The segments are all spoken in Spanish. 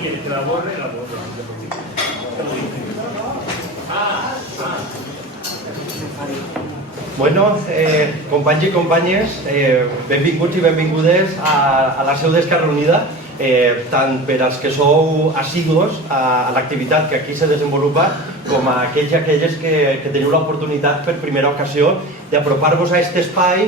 Quindi la borra e la borra. Bueno, companys i companyes, benvinguts i benvingudes a la seu d'Esquerra Unida, tant per als que sou assidus a l'activitat que aquí se desenvolupa, com a aquells i aquelles que teniu l'oportunitat per primera ocasió d'apropar-vos a aquest espai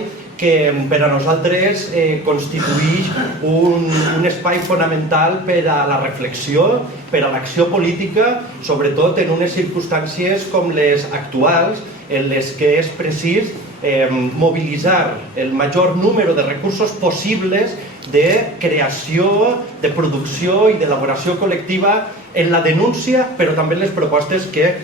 que per a nosaltres constitueix un espai fonamental per a la reflexió, per a l'acció política, sobretot en unes circumstàncies com les actuals, en les que és precís mobilitzar el major número de recursos possibles de creació, de producció i d'elaboració col·lectiva en la denúncia, però també en les propostes que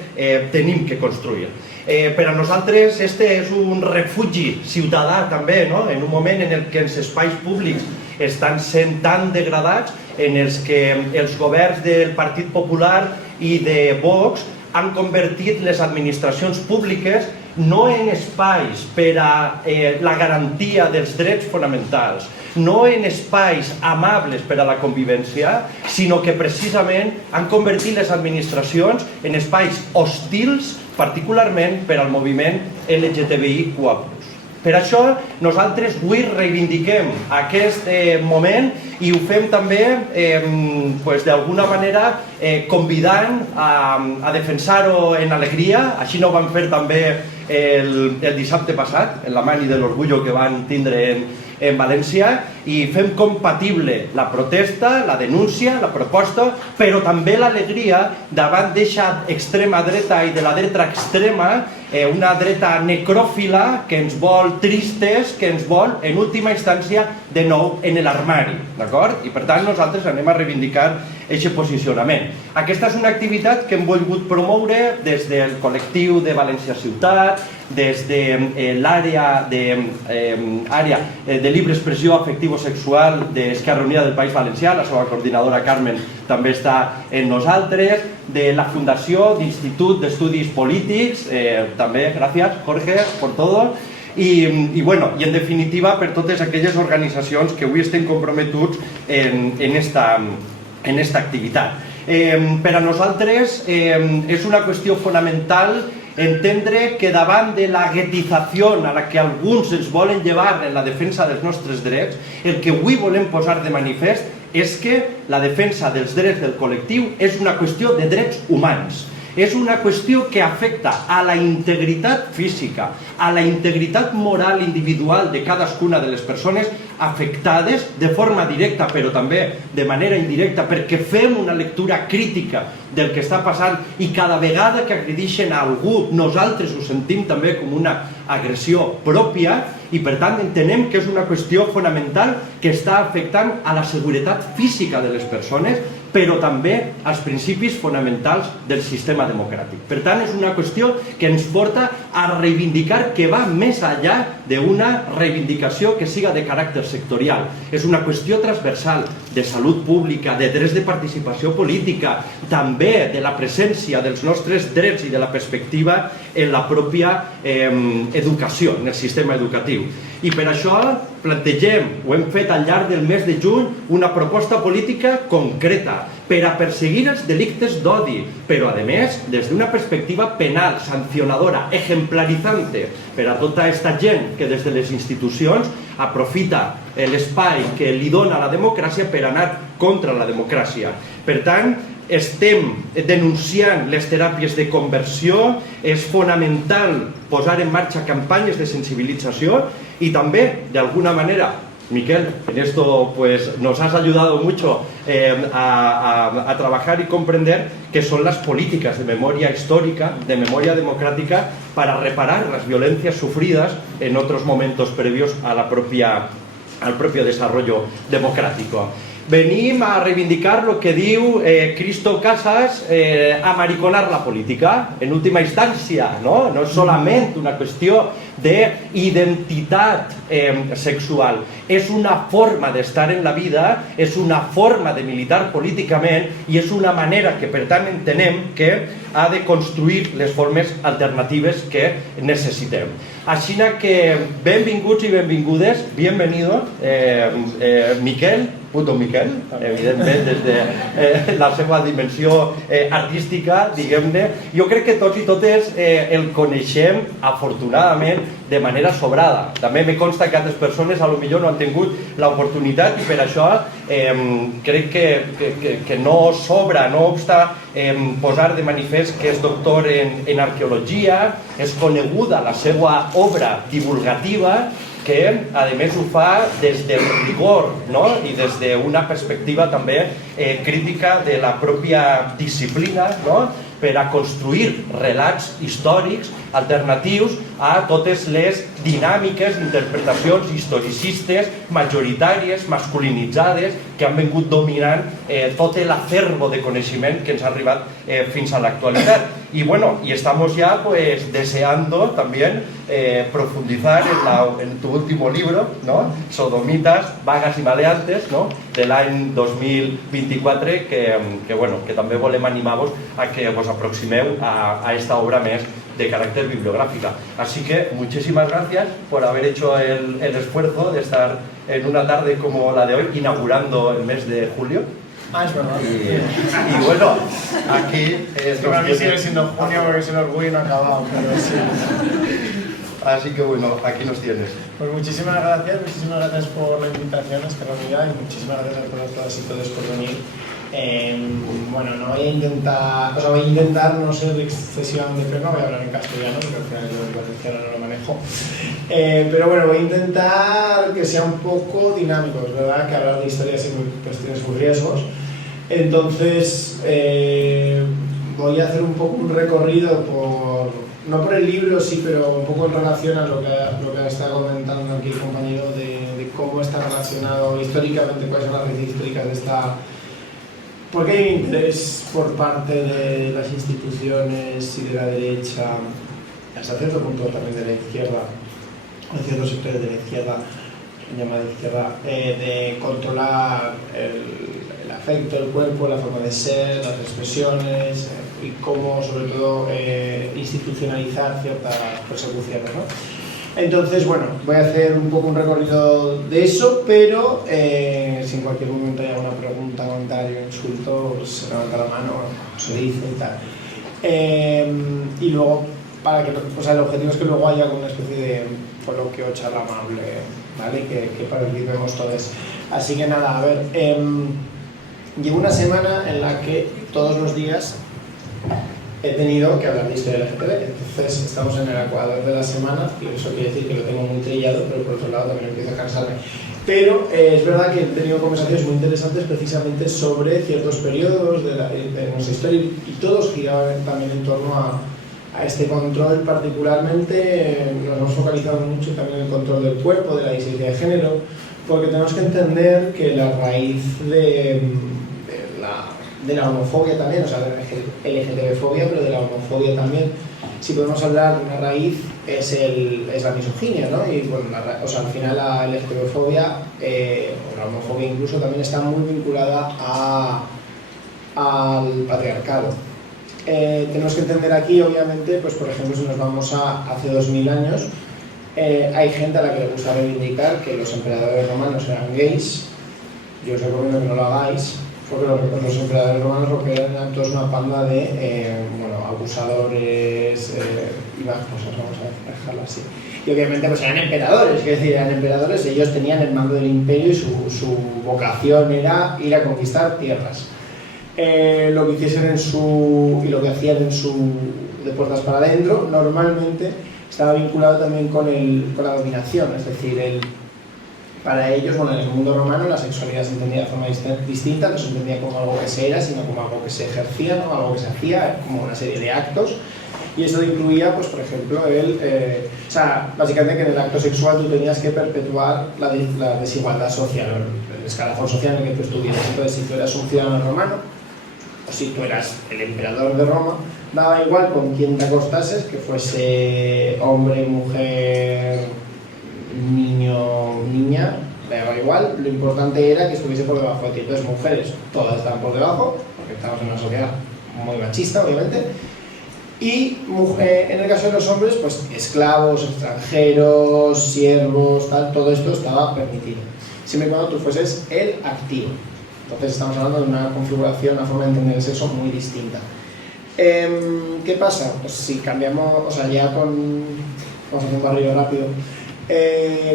tenim que construir. Per a nosaltres este és un refugi ciutadà també, en un moment en què els espais públics estan sent tan degradats, en els que els governs del Partit Popular i de Vox han convertit les administracions públiques no en espais per a la garantia dels drets fonamentals, no en espais amables per a la convivència, sinó que precisament han convertit les administracions en espais hostils, particularment per al moviment LGTBIQ+. Per això nosaltres avui reivindiquem aquest moment i ho fem també d'alguna manera convidant a defensar-ho en alegria. Així no ho vam fer també el dissabte passat, en la Mani de l'Orgullo que van tindre en València, i fem compatible la protesta, la denúncia, la proposta, però també l'alegria davant d'aquesta extrema dreta i de la dreta extrema, una dreta necròfila que ens vol tristes, que ens vol, en última instància, de nou en l'armari, d'acord? I per tant nosaltres anem a reivindicar aquest posicionament. Aquesta és una activitat que hem volgut promoure des del col·lectiu de València Ciutat, des de l'àrea de lliure expressió afectivo-sexual d'Esquerra Unida del País Valencià, la seva coordinadora Carmen també està en nosaltres, de la Fundació d'Institut d'Estudis Polítics, també, gràcies Jorge por todo, i en definitiva per totes aquelles organitzacions que avui estem comprometuts en esta activitat. Per a nosaltres és una qüestió fonamental entendre que davant de la guetització a la que alguns ens volen llevar en la defensa dels nostres drets, el que avui volem posar de manifest és que la defensa dels drets del col·lectiu és una qüestió de drets humans. És una qüestió que afecta a la integritat física, a la integritat moral individual de cadascuna de les persones afectades de forma directa, però també de manera indirecta, perquè fem una lectura crítica del que està passant i cada vegada que agredixen a algú nosaltres ho sentim també com una agressió pròpia i per tant entenem que és una qüestió fonamental que està afectant a la seguretat física de les persones, però també als principis fonamentals del sistema democràtic. Per tant, és una qüestió que ens porta a reivindicar que va més enllà d'una reivindicació que siga de caràcter sectorial. És una qüestió transversal de salut pública, de drets de participació política, també de la presència dels nostres drets i de la perspectiva en la pròpia educació, en el sistema educatiu. I per això plantegem, ho hem fet al llarg del mes de juny, una proposta política concreta per a perseguir els delictes d'odi, però a més des d'una perspectiva penal, sancionadora, ejemplarizante per a tota aquesta gent que des de les institucions aprofita l'espai que li dona la democràcia per anar contra la democràcia. Per tant, estem denunciant les teràpies de conversió, és fonamental posar en marxa campanyes de sensibilització i també, d'alguna manera, Miquel, en esto nos has ayudado mucho a trabajar y comprender que son las políticas de memoria histórica, de memoria democrática, para reparar las violencias sufridas en otros momentos previos al propio desarrollo democrático. Venim a reivindicar lo que diu Cristo Casas, amariconar la política, en última instància, no és solament una qüestió d'identitat sexual. És una forma d'estar en la vida, és una forma de militar políticament i és una manera que, per tant, entenem que ha de construir les formes alternatives que necessitem. Així que benvinguts i benvingudes, bienvenido, Miquel, puto Miquel, evidentment, des de la seva dimensió artística, diguem-ne. Jo crec que tots i totes el coneixem, afortunadament, de manera sobrada. També me consta que altres persones potser no han tingut l'oportunitat i per això crec que no sobra, no obsta posar de manifest que és doctor en arqueologia, és coneguda la seva obra divulgativa, que a més ho fa des del rigor, no? I des d'una perspectiva també crítica de la pròpia disciplina, no? Per a construir relats històrics alternatius a totes les dinàmiques, interpretacions historicistes majoritàries, masculinitzades, que han vingut dominant tot l'acervo de coneixement que ens ha arribat fins a l'actualitat. Y bueno, y estamos ya pues deseando también profundizar en tu último libro, ¿no? Sodomitas, vagas y maleantes, ¿no? Del any 2024, que bueno, que també volem animar-vos a que vos aproximeu a esta obra més de carácter bibliográfica. Así que muchísimas gracias por haber hecho el esfuerzo de estar en una tarde como la de hoy, inaugurando el mes de julio. Ah, es verdad. Y bueno, aquí... para mí sigue siendo junio porque si no el Wii no ha acabado, pero sí. Así que bueno, aquí nos tienes. Pues muchísimas gracias por la invitación a esta reunión y muchísimas gracias a todas y todos por venir. Bueno, no voy a intentar, voy a intentar no ser excesivamente feo, no voy a hablar en castellano porque al final yo el valenciano no lo manejo, pero bueno, voy a intentar que sea un poco dinámico, es verdad que hablar de historias pues tiene sus riesgos, entonces voy a hacer un poco un recorrido no por el libro, sí, pero un poco en relación a lo que está comentando aquí el compañero de cómo está relacionado históricamente, cuáles son las raíces históricas de esta. Porque hay un interés por parte de las instituciones y de la derecha, hasta cierto punto también de la izquierda, de ciertos sectores de la izquierda, llamada izquierda, de controlar el afecto, el cuerpo, la forma de ser, las expresiones y cómo, sobre todo, institucionalizar ciertas persecuciones, ¿no? Entonces, bueno, voy a hacer un poco un recorrido de eso, pero si en cualquier momento hay alguna pregunta, comentario, insulto, pues se levanta la mano, se dice y tal. Y luego, el objetivo es que luego haya una especie de coloquio o charla amable, ¿vale? Que participemos todos. Así que nada, a ver, llevo una semana en la que todos los días he tenido que hablar de historia LGTB, entonces estamos en el ecuador de la semana y eso quiere decir que lo tengo muy trillado, pero por otro lado también empiezo a cansarme. Pero es verdad que he tenido conversaciones muy interesantes precisamente sobre ciertos periodos de nuestra historia y todos giraban también en torno a este control. Particularmente nos hemos focalizado mucho también en el control del cuerpo, de la disidencia de género, porque tenemos que entender que la raíz de la homofobia también, o sea, de la LGTB-fobia, pero de la homofobia también, si podemos hablar de una raíz, es la misoginia, ¿no? Y bueno, al final la LGTB-fobia, o la homofobia incluso, también está muy vinculada al patriarcado. Tenemos que entender aquí, obviamente, pues por ejemplo, si nos vamos a hace 2000 años, hay gente a la que le gusta reivindicar que los emperadores romanos eran gays. Yo os recomiendo que no lo hagáis, porque los emperadores romanos lo que eran todos una panda de abusadores y más cosas, vamos a dejarlo así. Y obviamente pues eran emperadores, es decir, eran emperadores, ellos tenían el mando del imperio y su vocación era ir a conquistar tierras. Lo que hiciesen y lo que hacían de puertas para adentro, normalmente estaba vinculado también con la dominación, es decir, para ellos, bueno, en el mundo romano la sexualidad se entendía de forma distinta, no se entendía como algo que se era, sino como algo que se ejercía, ¿no? Algo que se hacía, como una serie de actos, y eso incluía, pues por ejemplo, básicamente que en el acto sexual tú tenías que perpetuar la desigualdad social, el escalafón social en el que tú estuvieras. Entonces, si tú eras un ciudadano romano, o si tú eras el emperador de Roma, daba igual con quién te acostases, que fuese hombre, mujer, niño, niña, me daba igual, lo importante era que estuviese por debajo de ti. Entonces mujeres, todas estaban por debajo, porque estamos en una sociedad muy machista, obviamente, y en el caso de los hombres, pues esclavos, extranjeros, siervos, tal, todo esto estaba permitido, siempre y cuando tú fueses el activo. Entonces estamos hablando de una configuración, una forma de entender el sexo muy distinta. ¿Qué pasa? Pues si cambiamos, o sea, ya con... Vamos a hacer un barrido rápido.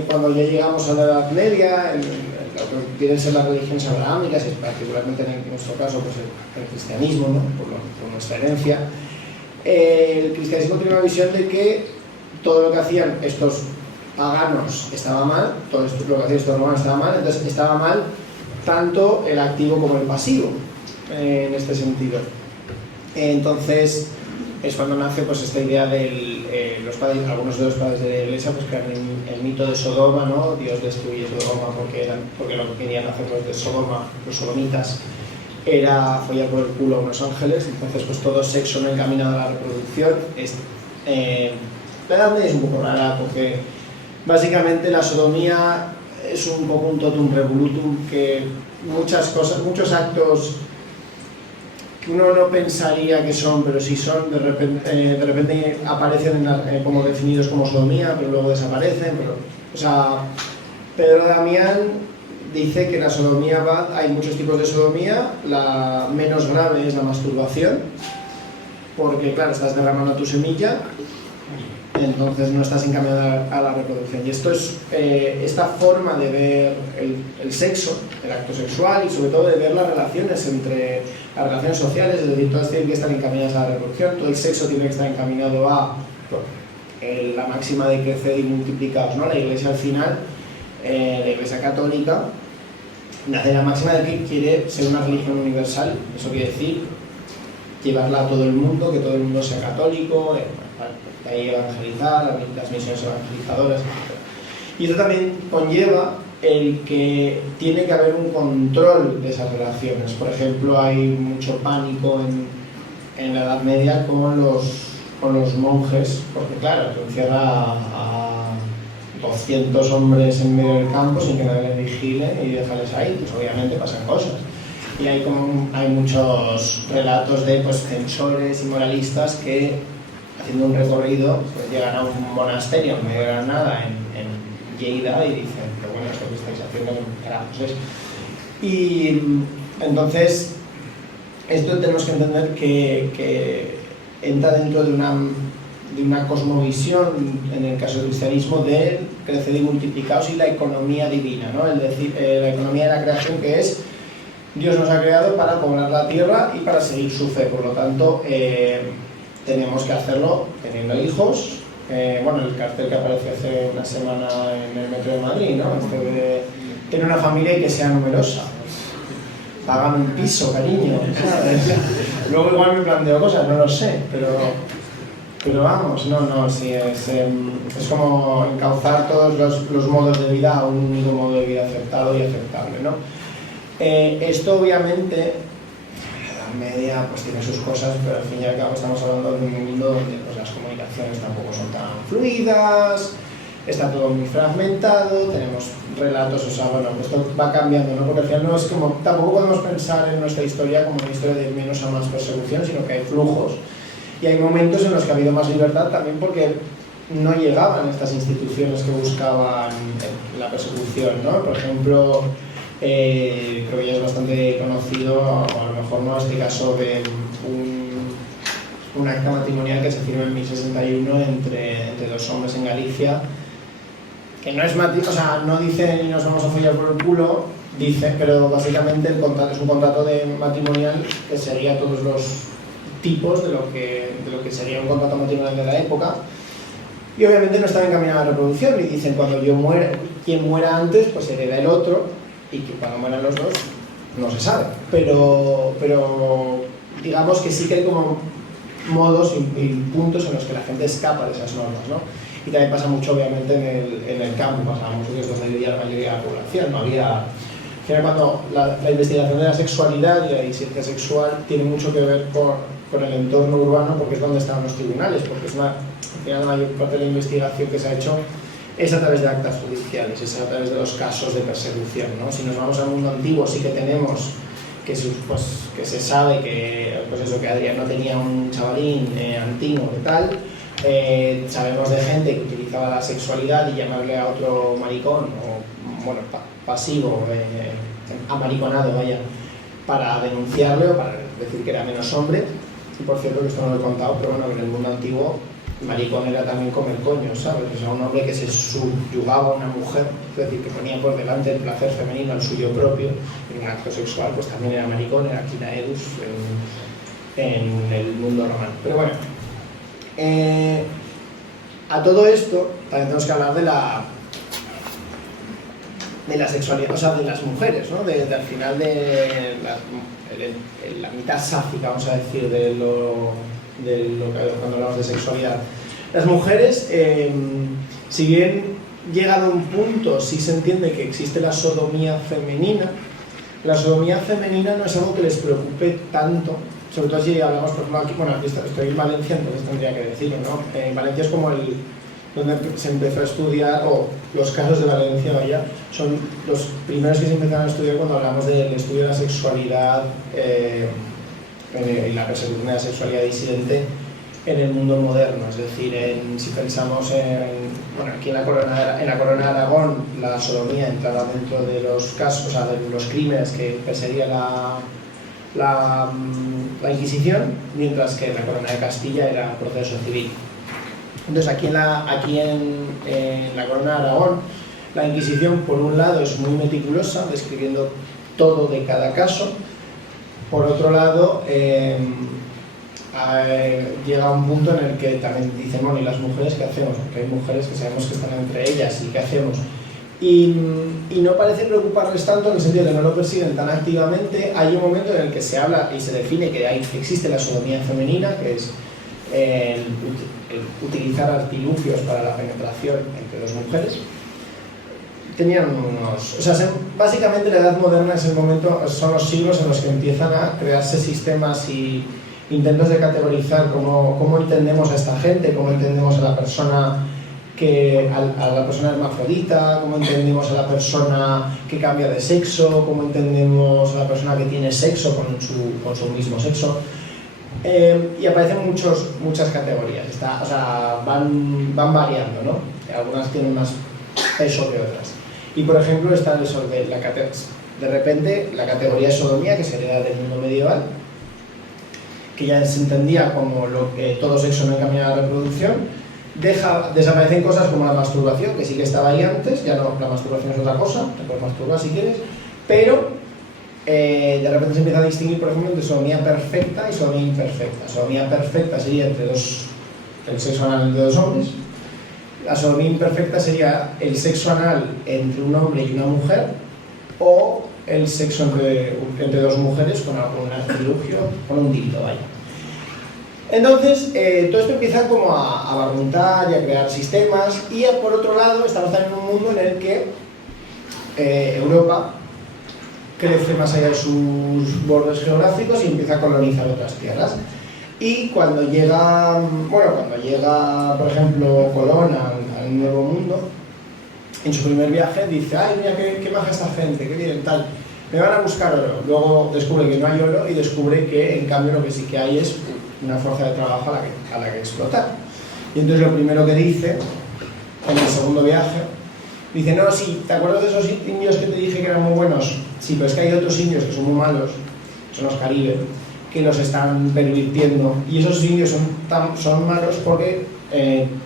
Cuando ya llegamos a la Edad Media, lo que vienen a ser las religiones abrahámicas, y particularmente en nuestro caso pues el cristianismo, ¿no? por nuestra herencia, el cristianismo tiene una visión de que todo lo que hacían estos paganos estaba mal, todo esto, lo que hacían estos romanos estaba mal, entonces estaba mal tanto el activo como el pasivo, en este sentido. Entonces es cuando nace pues esta idea de los padres, algunos de los padres de la iglesia pues crean el mito de Sodoma, ¿no? Dios destruye Sodoma porque lo que querían hacer los de Sodoma, los sodomitas, era follar por el culo a unos ángeles. Entonces pues todo sexo no encaminado a la reproducción. La Edad Media es un poco rara porque básicamente la sodomía es un poco un totum revolutum, que muchas cosas, muchos actos que uno no pensaría que son, pero sí son, de repente aparecen como definidos como sodomía, pero luego desaparecen. O sea, Pedro Damián dice que la sodomía hay muchos tipos de sodomía, la menos grave es la masturbación, porque claro, estás derramando tu semilla, entonces no estás encaminado a la reproducción. Y esto es esta forma de ver el sexo, el acto sexual, y sobre todo de ver las relaciones las relaciones sociales, es decir, todas tienen que estar encaminadas a la reproducción, todo el sexo tiene que estar encaminado a la máxima de crecer y multiplicados, ¿no? La Iglesia al final, la Iglesia católica, nace la máxima de que quiere ser una religión universal. Eso quiere decir llevarla a todo el mundo, que todo el mundo sea católico, de ahí evangelizar, las misiones evangelizadoras, etc. Y esto también conlleva el que tiene que haber un control de esas relaciones. Por ejemplo, hay mucho pánico en la Edad Media con los monjes, porque claro, tú encierras a 200 hombres en medio del campo sin que nadie les vigile y déjales ahí, pues obviamente pasan cosas. Y hay muchos relatos de pues, censores y moralistas que, haciendo un recorrido, pues, llegan a un monasterio en medio de Granada, en Lleida, y dicen, pero bueno, esto que estáis haciendo, ¿qué carajos es? Y entonces, esto tenemos que entender que entra dentro de una cosmovisión, en el caso del cristianismo, de crecer y multiplicados y la economía divina, ¿no? Es decir, la economía de la creación, que es Dios nos ha creado para poblar la tierra y para seguir su fe. Por lo tanto, tenemos que hacerlo teniendo hijos. Bueno, el cartel que apareció hace una semana en el metro de Madrid, ¿no? Tener una familia y que sea numerosa. Pagan un piso, cariño, ¿sabes? Luego igual me planteo cosas, no lo sé, pero vamos, sí, es como encauzar todos los modos de vida a un único modo de vida aceptado y aceptable, ¿no? Esto obviamente, la Edad Media pues tiene sus cosas, pero al fin y al cabo estamos hablando de un mundo donde pues, las comunicaciones tampoco son tan fluidas, está todo muy fragmentado, tenemos relatos, o sea, bueno, esto va cambiando, ¿no? Porque al final no es como, tampoco podemos pensar en nuestra historia como una historia de menos a más persecución, sino que hay flujos y hay momentos en los que ha habido más libertad también porque no llegaban estas instituciones que buscaban la persecución, ¿no? Por ejemplo, creo que ya es bastante conocido, o a lo mejor no, este caso de un acta matrimonial que se firma en 1061 entre dos hombres en Galicia, que no es matrimonio, o sea, no dice ni nos vamos a follar por el culo, dice, pero básicamente el contrato es un contrato matrimonial que sería todos los tipos de lo que sería un contrato matrimonial de la época, y obviamente no estaba encaminado a la reproducción, y dicen cuando yo muera, quien muera antes pues hereda el otro, y que cuando mueran los dos no se sabe, pero digamos que sí que hay como modos y puntos en los que la gente escapa de esas normas, ¿no? Y también pasa mucho obviamente en el campo, pasaba mucho que es donde vivía la mayoría de la población, no había... Cuando la investigación de la sexualidad y la disidencia sexual tiene mucho que ver con el entorno urbano, porque es donde están los tribunales, porque es al final la mayor parte de la investigación que se ha hecho es a través de actas judiciales, es a través de los casos de persecución, ¿no? Si nos vamos al mundo antiguo, sí que tenemos que se sabe que, pues eso, que Adriano tenía un chavalín antino y tal. Sabemos de gente que utilizaba la sexualidad y llamarle a otro maricón, o bueno, pasivo, amariconado, vaya, para denunciarle o para decir que era menos hombre. Y por cierto, que esto no lo he contado, pero bueno, en el mundo antiguo maricón era también comer coño, ¿sabes? O sea, un hombre que se subyugaba a una mujer, es decir, que ponía por delante el placer femenino al suyo propio en un acto sexual, pues también era maricón, era quinaedus en el mundo romano. Pero bueno, a todo esto también tenemos que hablar de la sexualidad, o sea, de las mujeres, ¿no? Al final de la mitad sáfica, vamos a decir, de lo que cuando hablamos de sexualidad. Las mujeres, si bien llegan a un punto, sí se entiende que existe la sodomía femenina. La sodomía femenina no es algo que les preocupe tanto, sobre todo si hablamos, por ejemplo, aquí, bueno, aquí estoy en Valencia, entonces tendría que decirlo, ¿no? Valencia es como donde se empezó a estudiar, o los casos de Valencia, vaya, son los primeros que se empezaron a estudiar cuando hablamos del estudio de la sexualidad y la persecución de la sexualidad disidente en el mundo moderno. Es decir, si pensamos bueno, aquí en la Corona de Aragón, la sodomía entraba dentro de los casos, o sea, de los crímenes que perseguía la Inquisición, mientras que en la Corona de Castilla era proceso civil. Entonces aquí en la Corona de Aragón, la Inquisición por un lado es muy meticulosa, describiendo todo de cada caso. Por otro lado, llega un punto en el que también dicen, bueno, ¿y las mujeres qué hacemos? Porque hay mujeres que sabemos que están entre ellas, ¿y qué hacemos? Y no parece preocuparles tanto, en el sentido de que no lo persiguen tan activamente. Hay un momento en el que se habla y se define que existe la sodomía femenina, que es el utilizar artilugios para la penetración entre dos mujeres. Tenían unos... O sea, básicamente la Edad Moderna es el momento, son los siglos en los que empiezan a crearse sistemas y intentos de categorizar cómo entendemos a esta gente, cómo entendemos a la persona a la persona hermafrodita, cómo entendemos a la persona que cambia de sexo, cómo entendemos a la persona que tiene sexo con su mismo sexo. Y aparecen muchas categorías, o sea, van variando, ¿no? Algunas tienen más peso que otras. Y por ejemplo está eso de repente la categoría de sodomía, que sería del mundo medieval, que ya se entendía como todo sexo no encaminado a la reproducción. Desaparecen cosas como la masturbación, que sí que estaba ahí antes, ya no, la masturbación es otra cosa, te puedes masturbar si quieres, pero de repente se empieza a distinguir, por ejemplo, entre sodomía perfecta y sodomía imperfecta. Sodomía perfecta sería el sexo anal entre dos hombres. La sodomía imperfecta sería el sexo anal entre un hombre y una mujer, o el sexo entre dos mujeres con algún artilugio, con un dildo, vaya. Entonces, todo esto empieza como a barruntar y a crear sistemas, y por otro lado estamos también en un mundo en el que Europa crece más allá de sus bordes geográficos y empieza a colonizar otras tierras. Y cuando llega, por ejemplo, Colón al Nuevo Mundo, en su primer viaje dice, ay, mira qué maja esta gente, qué bien, tal, me van a buscar oro. Luego descubre que no hay oro y descubre que en cambio lo que sí que hay es una fuerza de trabajo a la que explotar. Y entonces lo primero que dice en el segundo viaje, dice, no, sí, ¿te acuerdas de esos indios que te dije que eran muy buenos? Sí, pero es que hay otros indios que son muy malos, son los caribes, que los están pervirtiendo, y esos indios son malos porque,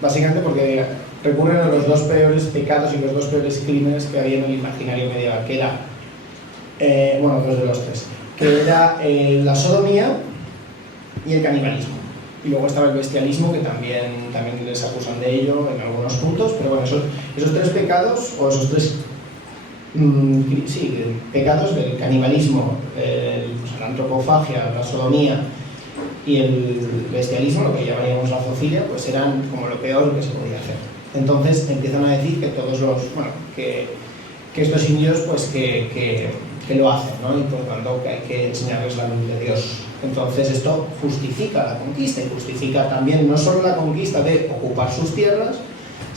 básicamente porque recurren a los dos peores pecados y los dos peores crímenes que había en el imaginario medieval, que era, dos de los tres, que era la sodomía y el canibalismo. Y luego estaba el bestialismo, que también les acusan de ello en algunos puntos, pero bueno, esos tres pecados, o esos tres pecados del canibalismo, la antropofagia, la sodomía y el bestialismo, lo que llamaríamos la zoofilia, pues eran como lo peor que se podía hacer. Entonces empiezan a decir que todos que estos indios pues que lo hacen, ¿no? Y por lo tanto que hay que enseñarles la luz de Dios. Entonces esto justifica la conquista y justifica también no solo la conquista de ocupar sus tierras,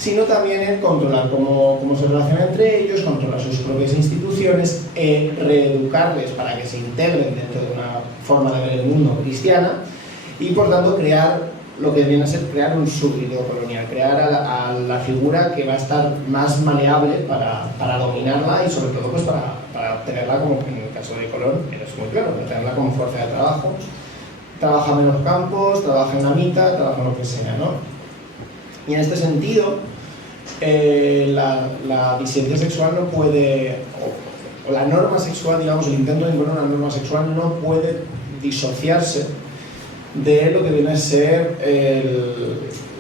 sino también en controlar cómo se relacionan entre ellos, controlar sus propias instituciones, reeducarles para que se integren dentro de una forma de ver el mundo cristiana y por tanto crear lo que viene a ser crear un súbdito colonial, crear a la figura que va a estar más maleable para dominarla y sobre todo pues para tenerla como en el caso de Colón, es muy claro, para tenerla como fuerza de trabajo. Trabaja en los campos, trabaja en la mitad, trabaja en lo que sea, ¿no? Y en este sentido, la disidencia sexual no puede, o la norma sexual, digamos, el intento de imponer una norma sexual no puede disociarse de lo que viene a ser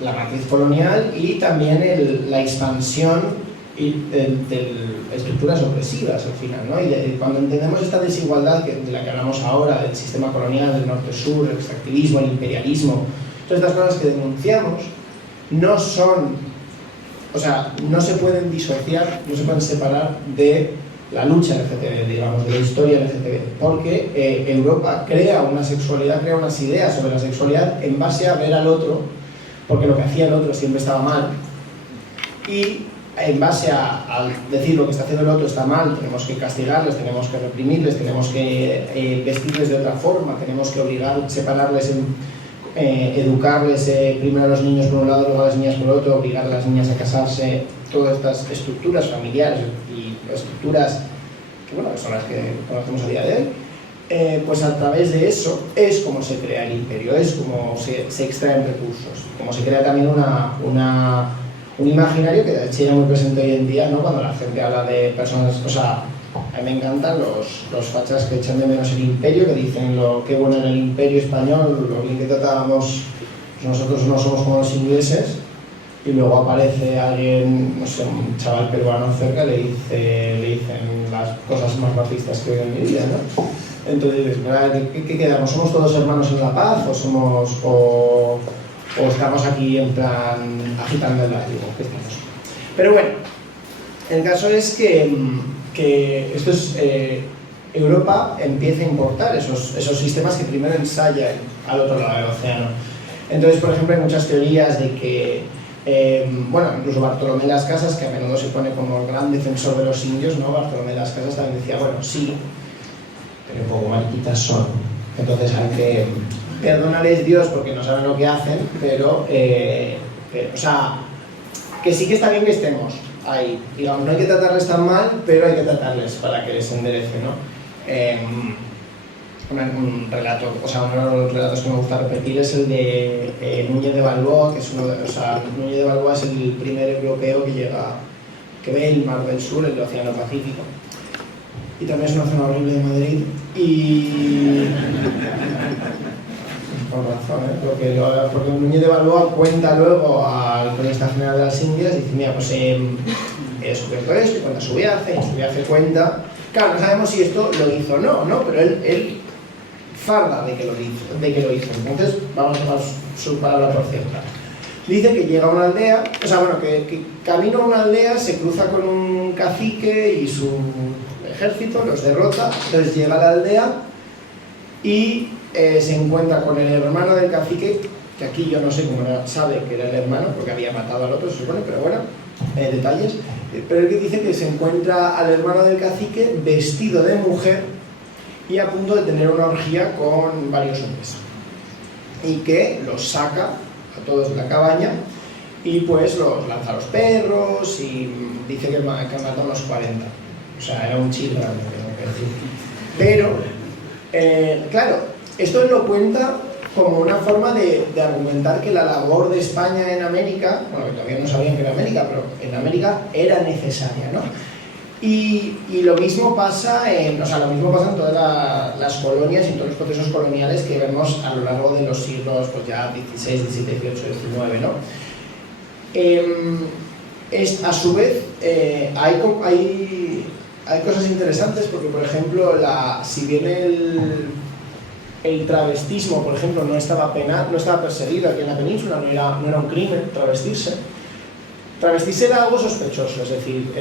la matriz colonial y también la expansión de estructuras opresivas al final, ¿no? Y cuando entendemos esta desigualdad de la que hablamos ahora, del sistema colonial, del norte-sur, el extractivismo, el imperialismo, todas estas cosas que denunciamos, no se pueden disociar, no se pueden separar de la lucha LGTB, digamos, de la historia LGTB, porque Europa crea una sexualidad, crea unas ideas sobre la sexualidad en base a ver al otro, porque lo que hacía el otro siempre estaba mal, y en base a decir lo que está haciendo el otro está mal, tenemos que castigarles, tenemos que reprimirles, tenemos que vestirles de otra forma, tenemos que obligar, separarles, educarles primero a los niños por un lado, luego a las niñas por otro, obligar a las niñas a casarse, todas estas estructuras familiares y estructuras que, bueno, son las que conocemos a día de hoy, pues a través de eso es como se crea el imperio, es como se extraen recursos, como se crea también un imaginario que de hecho ya muy presente hoy en día, ¿no? Cuando la gente habla de personas, o sea, a mí me encantan los fachas que echan de menos el imperio, que dicen qué bueno era el imperio español, lo bien que tratábamos, pues nosotros no somos como los ingleses, y luego aparece alguien, no sé, un chaval peruano cerca, le dicen las cosas más racistas que he oído en mi vida, ¿no? Entonces, ¿qué quedamos? ¿Somos todos hermanos en la paz o estamos aquí en plan agitando el látigo? ¿Qué estamos? Pero bueno, el caso es que esto es Europa empieza a importar esos sistemas que primero ensayan al otro lado del océano. Entonces, por ejemplo, hay muchas teorías de que incluso Bartolomé Las Casas, que a menudo se pone como el gran defensor de los indios, ¿no? Bartolomé Las Casas también decía, bueno, sí, pero un poco mariquitas son, entonces hay que perdonarles Dios porque no saben lo que hacen, pero o sea, que sí que está bien que estemos ahí, digamos, no hay que tratarles tan mal, pero hay que tratarles para que les enderece, ¿no? Un relato, o sea, uno de los relatos que me gusta repetir es el de Núñez de Balboa, que es Núñez de Balboa es el primer europeo que ve el Mar del Sur, el Océano Pacífico, y también es una zona horrible de Madrid, y con razón, porque Núñez de Balboa cuenta luego al cronista general de las Indias, dice, mira, pues he descubierto esto, y cuenta su viaje, y su viaje cuenta, claro, no sabemos si esto lo hizo o no, pero él farda de que lo hizo, entonces vamos a tomar su palabra por cierta. Dice que llega a una aldea, o sea, bueno, que camino a una aldea, se cruza con un cacique y su ejército, los derrota, entonces llega a la aldea y se encuentra con el hermano del cacique, que aquí yo no sé cómo sabe que era el hermano, porque había matado al otro, se supone, pero bueno, detalles, pero él que dice que se encuentra al hermano del cacique vestido de mujer y a punto de tener una orgía con varios hombres, y que los saca a todos de la cabaña y pues los lanza a los perros y dice que mata unos 40, o sea, era un chill grande, tengo que decir. Pero, claro, esto él lo cuenta como una forma de argumentar que la labor de España en América, bueno, que todavía no sabían que era América, pero en América era necesaria, ¿no? Y lo mismo pasa en todas las colonias y en todos los procesos coloniales que vemos a lo largo de los siglos, pues ya 16, 17, 18, 19, ¿no? A su vez, hay cosas interesantes porque, por ejemplo, si bien el travestismo, por ejemplo, no estaba perseguido aquí en la península, no era un crimen travestirse era algo sospechoso, es decir,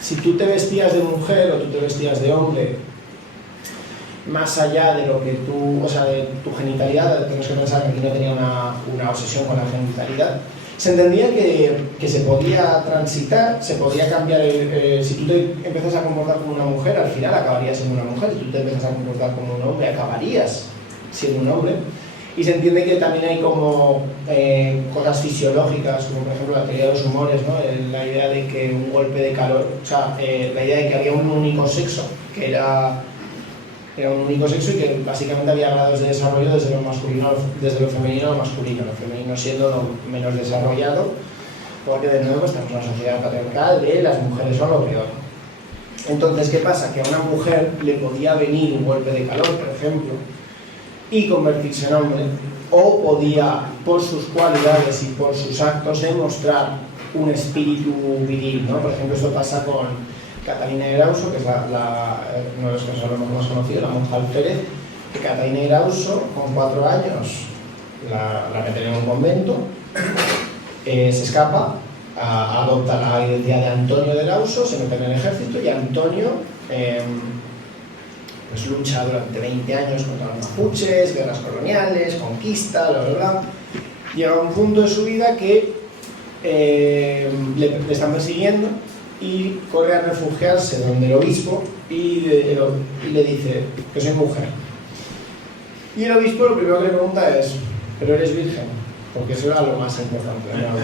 si tú te vestías de mujer o tú te vestías de hombre, más allá de lo que tú, o sea, de tu genitalidad, tienes que pensar que aquí no tenía una obsesión con la genitalidad, Se entendía que se podía transitar, se podía cambiar, si tú te empiezas a comportar como una mujer, al final acabarías siendo una mujer, si tú te empiezas a comportar como un hombre, acabarías siendo un hombre. Y se entiende que también hay como cosas fisiológicas, como por ejemplo la teoría de los humores, ¿no? La idea de que un golpe de calor, o sea, la idea de que había un único sexo, que era un único sexo y que básicamente había grados de desarrollo desde lo masculino, desde lo femenino a lo masculino, lo femenino siendo lo menos desarrollado, porque de nuevo estamos en una sociedad patriarcal de las mujeres son lo peor. Entonces, ¿qué pasa? Que a una mujer le podía venir un golpe de calor, por ejemplo, y convertirse en hombre, o podía, por sus cualidades y por sus actos, demostrar un espíritu viril, ¿no? Por ejemplo, esto pasa con Catalina Erauso, que es uno de los casos más conocidos, la monja alférez, que Catalina Erauso, con 4 años, la meten en un convento, se escapa, adopta la identidad de Antonio de Erauso, se mete en el ejército y Antonio pues lucha durante 20 años contra los mapuches, guerras coloniales, conquista, bla bla bla. Llega a un punto de su vida que le están persiguiendo y corre a refugiarse donde el obispo y le dice que soy mujer. Y el obispo lo primero que le pregunta es, ¿pero eres virgen? Porque eso era lo más importante, ¿no?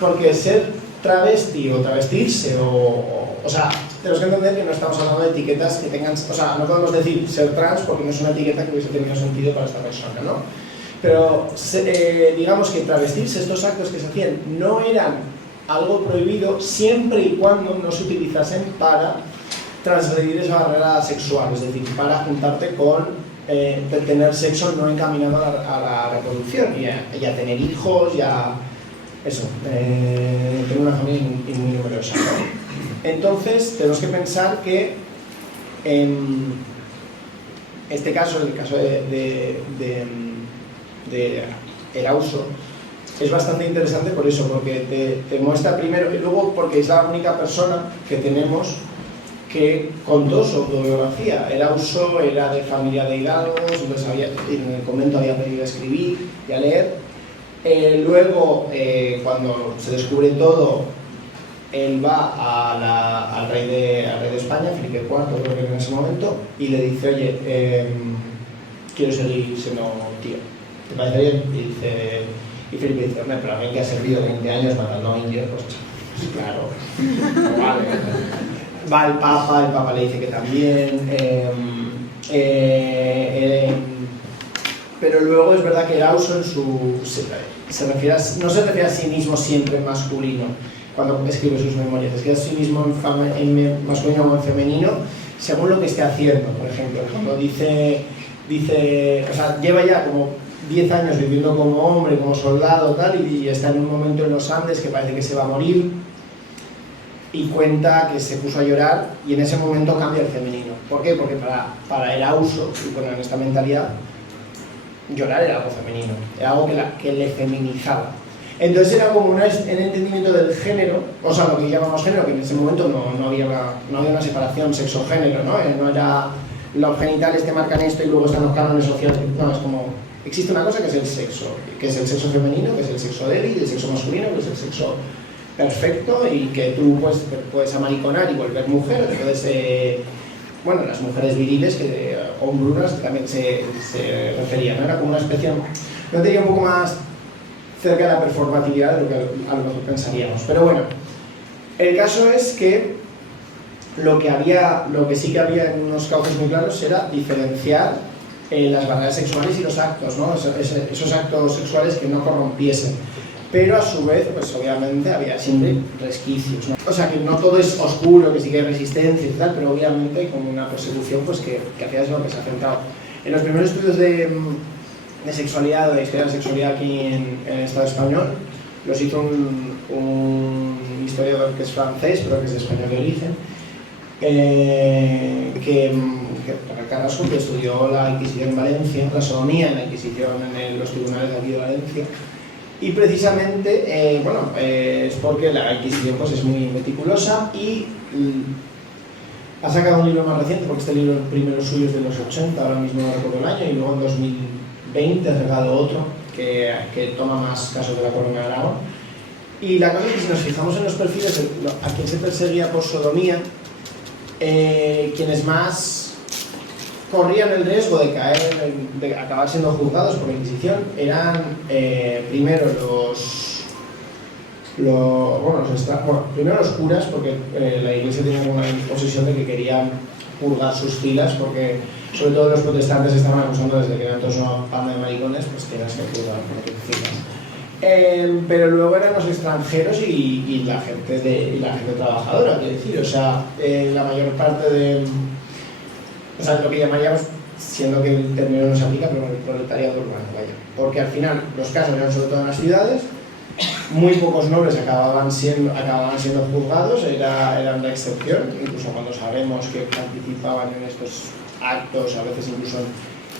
Porque ser travesti o travestirse o sea, tenemos que entender que no estamos hablando de etiquetas que tengan, o sea, no podemos decir ser trans porque no es una etiqueta que hubiese tenido sentido para esta persona, ¿no? Pero digamos que travestirse, estos actos que se hacían, no eran algo prohibido siempre y cuando no se utilizasen para transgredir esa barrera sexual, es decir, para juntarte con tener sexo no encaminado a la reproducción y a tener hijos y a eso, tener una familia muy numerosa, ¿no? Entonces tenemos que pensar que en este caso, el caso de Erauso, es bastante interesante por eso, porque te muestra primero y luego porque es la única persona que tenemos que contó su autobiografía. Erauso era de familia de hidalgos, entonces en el convento había aprendido a escribir y a leer. Luego, cuando se descubre todo, él va al rey de España, Felipe IV, creo que en ese momento, y le dice, oye, quiero seguir siendo tío. ¿Te parece bien? Y Felipe dice, pero a mí que ha servido 20 años matando a indios, pues claro, vale. Va el Papa le dice que también, pero luego es verdad que Erauso no se refiere a sí mismo siempre en masculino cuando escribe sus memorias, escribe a sí mismo en masculino o en femenino según lo que esté haciendo. Por ejemplo, cuando dice, o sea, lleva ya como 10 años viviendo como hombre, como soldado tal, y está en un momento en los Andes que parece que se va a morir y cuenta que se puso a llorar y en ese momento cambia el femenino. ¿Por qué? Porque para Erauso, y bueno, en esta mentalidad, llorar era algo femenino, era algo que le feminizaba. Entonces era como un entendimiento del género, o sea, lo que llamamos género, que en ese momento no había una separación sexo-género, ¿no? No era los genitales te marcan esto y luego están los cánones sociales, no, es como existe una cosa que es el sexo, que es el sexo femenino, que es el sexo débil, el sexo masculino, que es el sexo perfecto y que tú pues, te puedes amariconar y volver mujer, o te puedes, bueno, las mujeres viriles, hombrunas, que también se referían, ¿no? Era como una especie, yo diría un poco más cerca de la performatividad de lo que a lo mejor pensaríamos, pero bueno, el caso es que lo que sí que había en unos cauces muy claros era diferenciar las barreras sexuales y los actos, ¿no? Esos actos sexuales que no corrompiesen. Pero a su vez, pues obviamente había siempre resquicios, ¿no? O sea, que no todo es oscuro, que sí que hay resistencia y tal, pero obviamente hay como una persecución pues, que al final es lo que se ha centrado. En los primeros estudios de sexualidad o de historia de la sexualidad aquí en el Estado español, los hizo un historiador que es francés, pero que es de español de origen, Carrasco, que estudió la Inquisición en Valencia, la sodomía en la Inquisición en los tribunales de aquí de Valencia. Y precisamente, es porque la Inquisición pues, es muy meticulosa y ha sacado un libro más reciente, porque este libro, el primero suyo es de los 80, ahora mismo no recuerdo el año, y luego en 2020 ha sacado otro, que toma más casos de la Corona de Aragón. Y la cosa es que si nos fijamos en los perfiles, a quien se perseguía por sodomía, quienes más corrían el riesgo de caer, de acabar siendo juzgados por la Inquisición, eran primero primero los curas, porque la Iglesia tenía una posición de que querían purgar sus filas, porque sobre todo los protestantes estaban acusando desde que eran todos una banda de maricones, pues tienes que purgar tus filas. Pero luego eran los extranjeros y la gente trabajadora, quiero decir, o sea, la mayor parte de, o sea, lo que llamaríamos, siendo que el término no se aplica, pero el proletariado urbano, vaya, porque al final los casos eran sobre todo en las ciudades, muy pocos nobles acababan siendo juzgados, eran la excepción, incluso cuando sabemos que participaban en estos actos, a veces incluso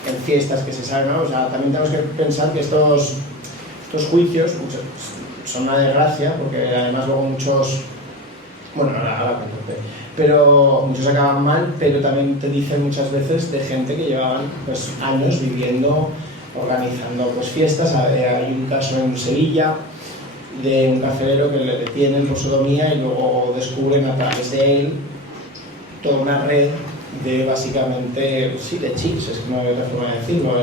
en fiestas que se saben, ¿no? O sea, también tenemos que pensar que estos juicios son una desgracia, porque además luego muchos, bueno, ahora pero muchos acaban mal, pero también te dicen muchas veces de gente que llevaban pues años viviendo, organizando pues fiestas. Hay un caso en Sevilla de un carcelero que le detienen por sodomía y luego descubren a través de él toda una red de básicamente, pues sí, de chips, es que no hay otra forma de decirlo.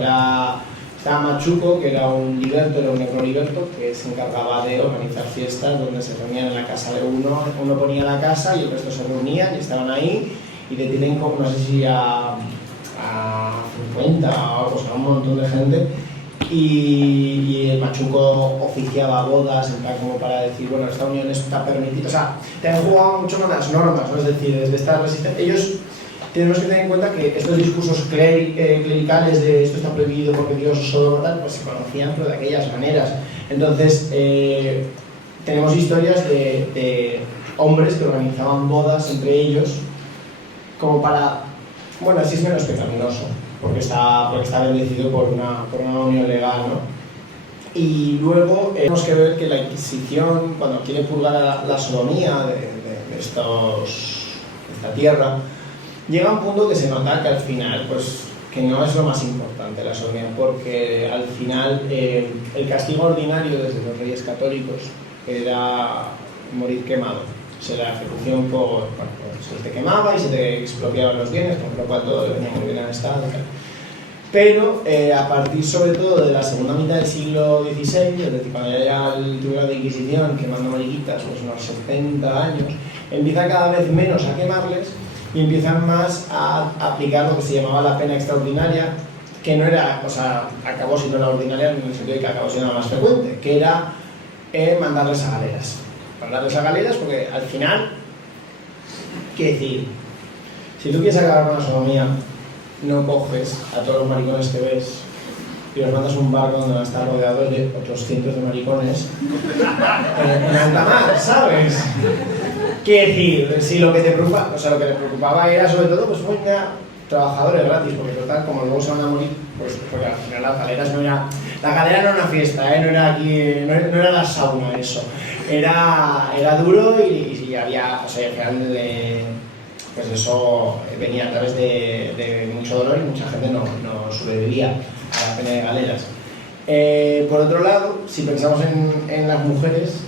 Estaba Machuco, que era un necroliberto, que se encargaba de organizar fiestas donde se reunían en la casa de uno ponía la casa y el resto se reunían y estaban ahí y detienen como, no sé si a 50 o pues, a un montón de gente. Y el Machuco oficiaba bodas, en plan como para decir, bueno, esta unión está permitida. O sea, te han jugado mucho con las normas, ¿no? Es decir, desde esta resistencia. Ellos tenemos que tener en cuenta que estos discursos clericales de esto está prohibido porque Dios solo tal, pues se conocían, pero de aquellas maneras. Entonces, tenemos historias de hombres que organizaban bodas entre ellos, como para, bueno, así es menos pecaminoso, porque está bendecido por una unión legal, ¿no? Y luego tenemos que ver que la Inquisición, cuando quiere purgar la sodomía de esta tierra, llega a un punto que se nota que al final, pues, que no es lo más importante la sodomía, porque al final el castigo ordinario desde los reyes católicos era morir quemado. O sea, la ejecución se te quemaba y se te expropiaban los bienes, con lo cual todo venía muy bien al Estado. Pero a partir sobre todo de la segunda mitad del siglo XVI, es decir, cuando ya el Tribunal de Inquisición quemando mariquitas, pues unos 70 años, empieza cada vez menos a quemarles y empiezan más a aplicar lo que se llamaba la pena extraordinaria, que no era, o sea, acabó siendo la ordinaria en el sentido de que acabó siendo la más frecuente, que era mandarles a galeras. Mandarles a galeras porque al final, ¿qué decir? Si tú quieres acabar con la sodomía, no coges a todos los maricones que ves y los mandas a un barco donde van a estar rodeados de otros cientos de maricones en alta mar, ¿sabes? ¿Qué decir? Si lo que te preocupa, o sea, lo que les preocupaba era sobre todo, pues venga, trabajadores gratis, porque total, como luego se van a morir, pues porque al final las galeras no era, la galera no era una fiesta, no era aquí, no era la sauna eso, era duro y había, o sea, al final pues eso venía a través de mucho dolor y mucha gente no sobrevivía a la pena de galeras. Por otro lado, si pensamos en las mujeres,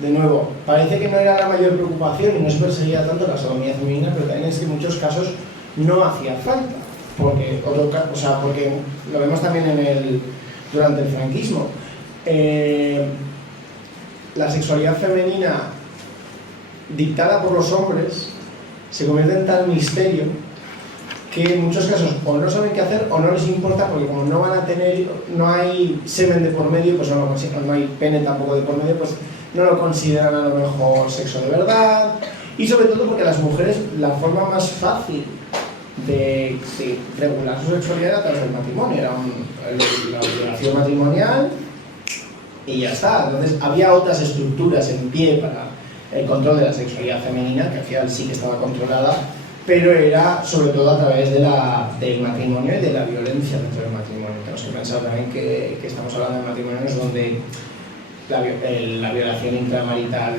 de nuevo, parece que no era la mayor preocupación y no se perseguía tanto la sodomía femenina, pero también es que en muchos casos no hacía falta, porque lo vemos también durante el franquismo. La sexualidad femenina dictada por los hombres se convierte en tal misterio que en muchos casos o no saben qué hacer o no les importa, porque como no van a tener, no hay semen de por medio, pues no hay pene tampoco de por medio, pues no lo consideran a lo mejor sexo de verdad. Y sobre todo porque las mujeres, la forma más fácil de regular su sexualidad era a través del matrimonio, era la obligación matrimonial y ya está. Entonces había otras estructuras en pie para el control de la sexualidad femenina, que al final sí que estaba controlada, pero era sobre todo a través del matrimonio y de la violencia dentro del matrimonio. Tenemos que pensar también que estamos hablando de matrimonios donde la violación intramarital,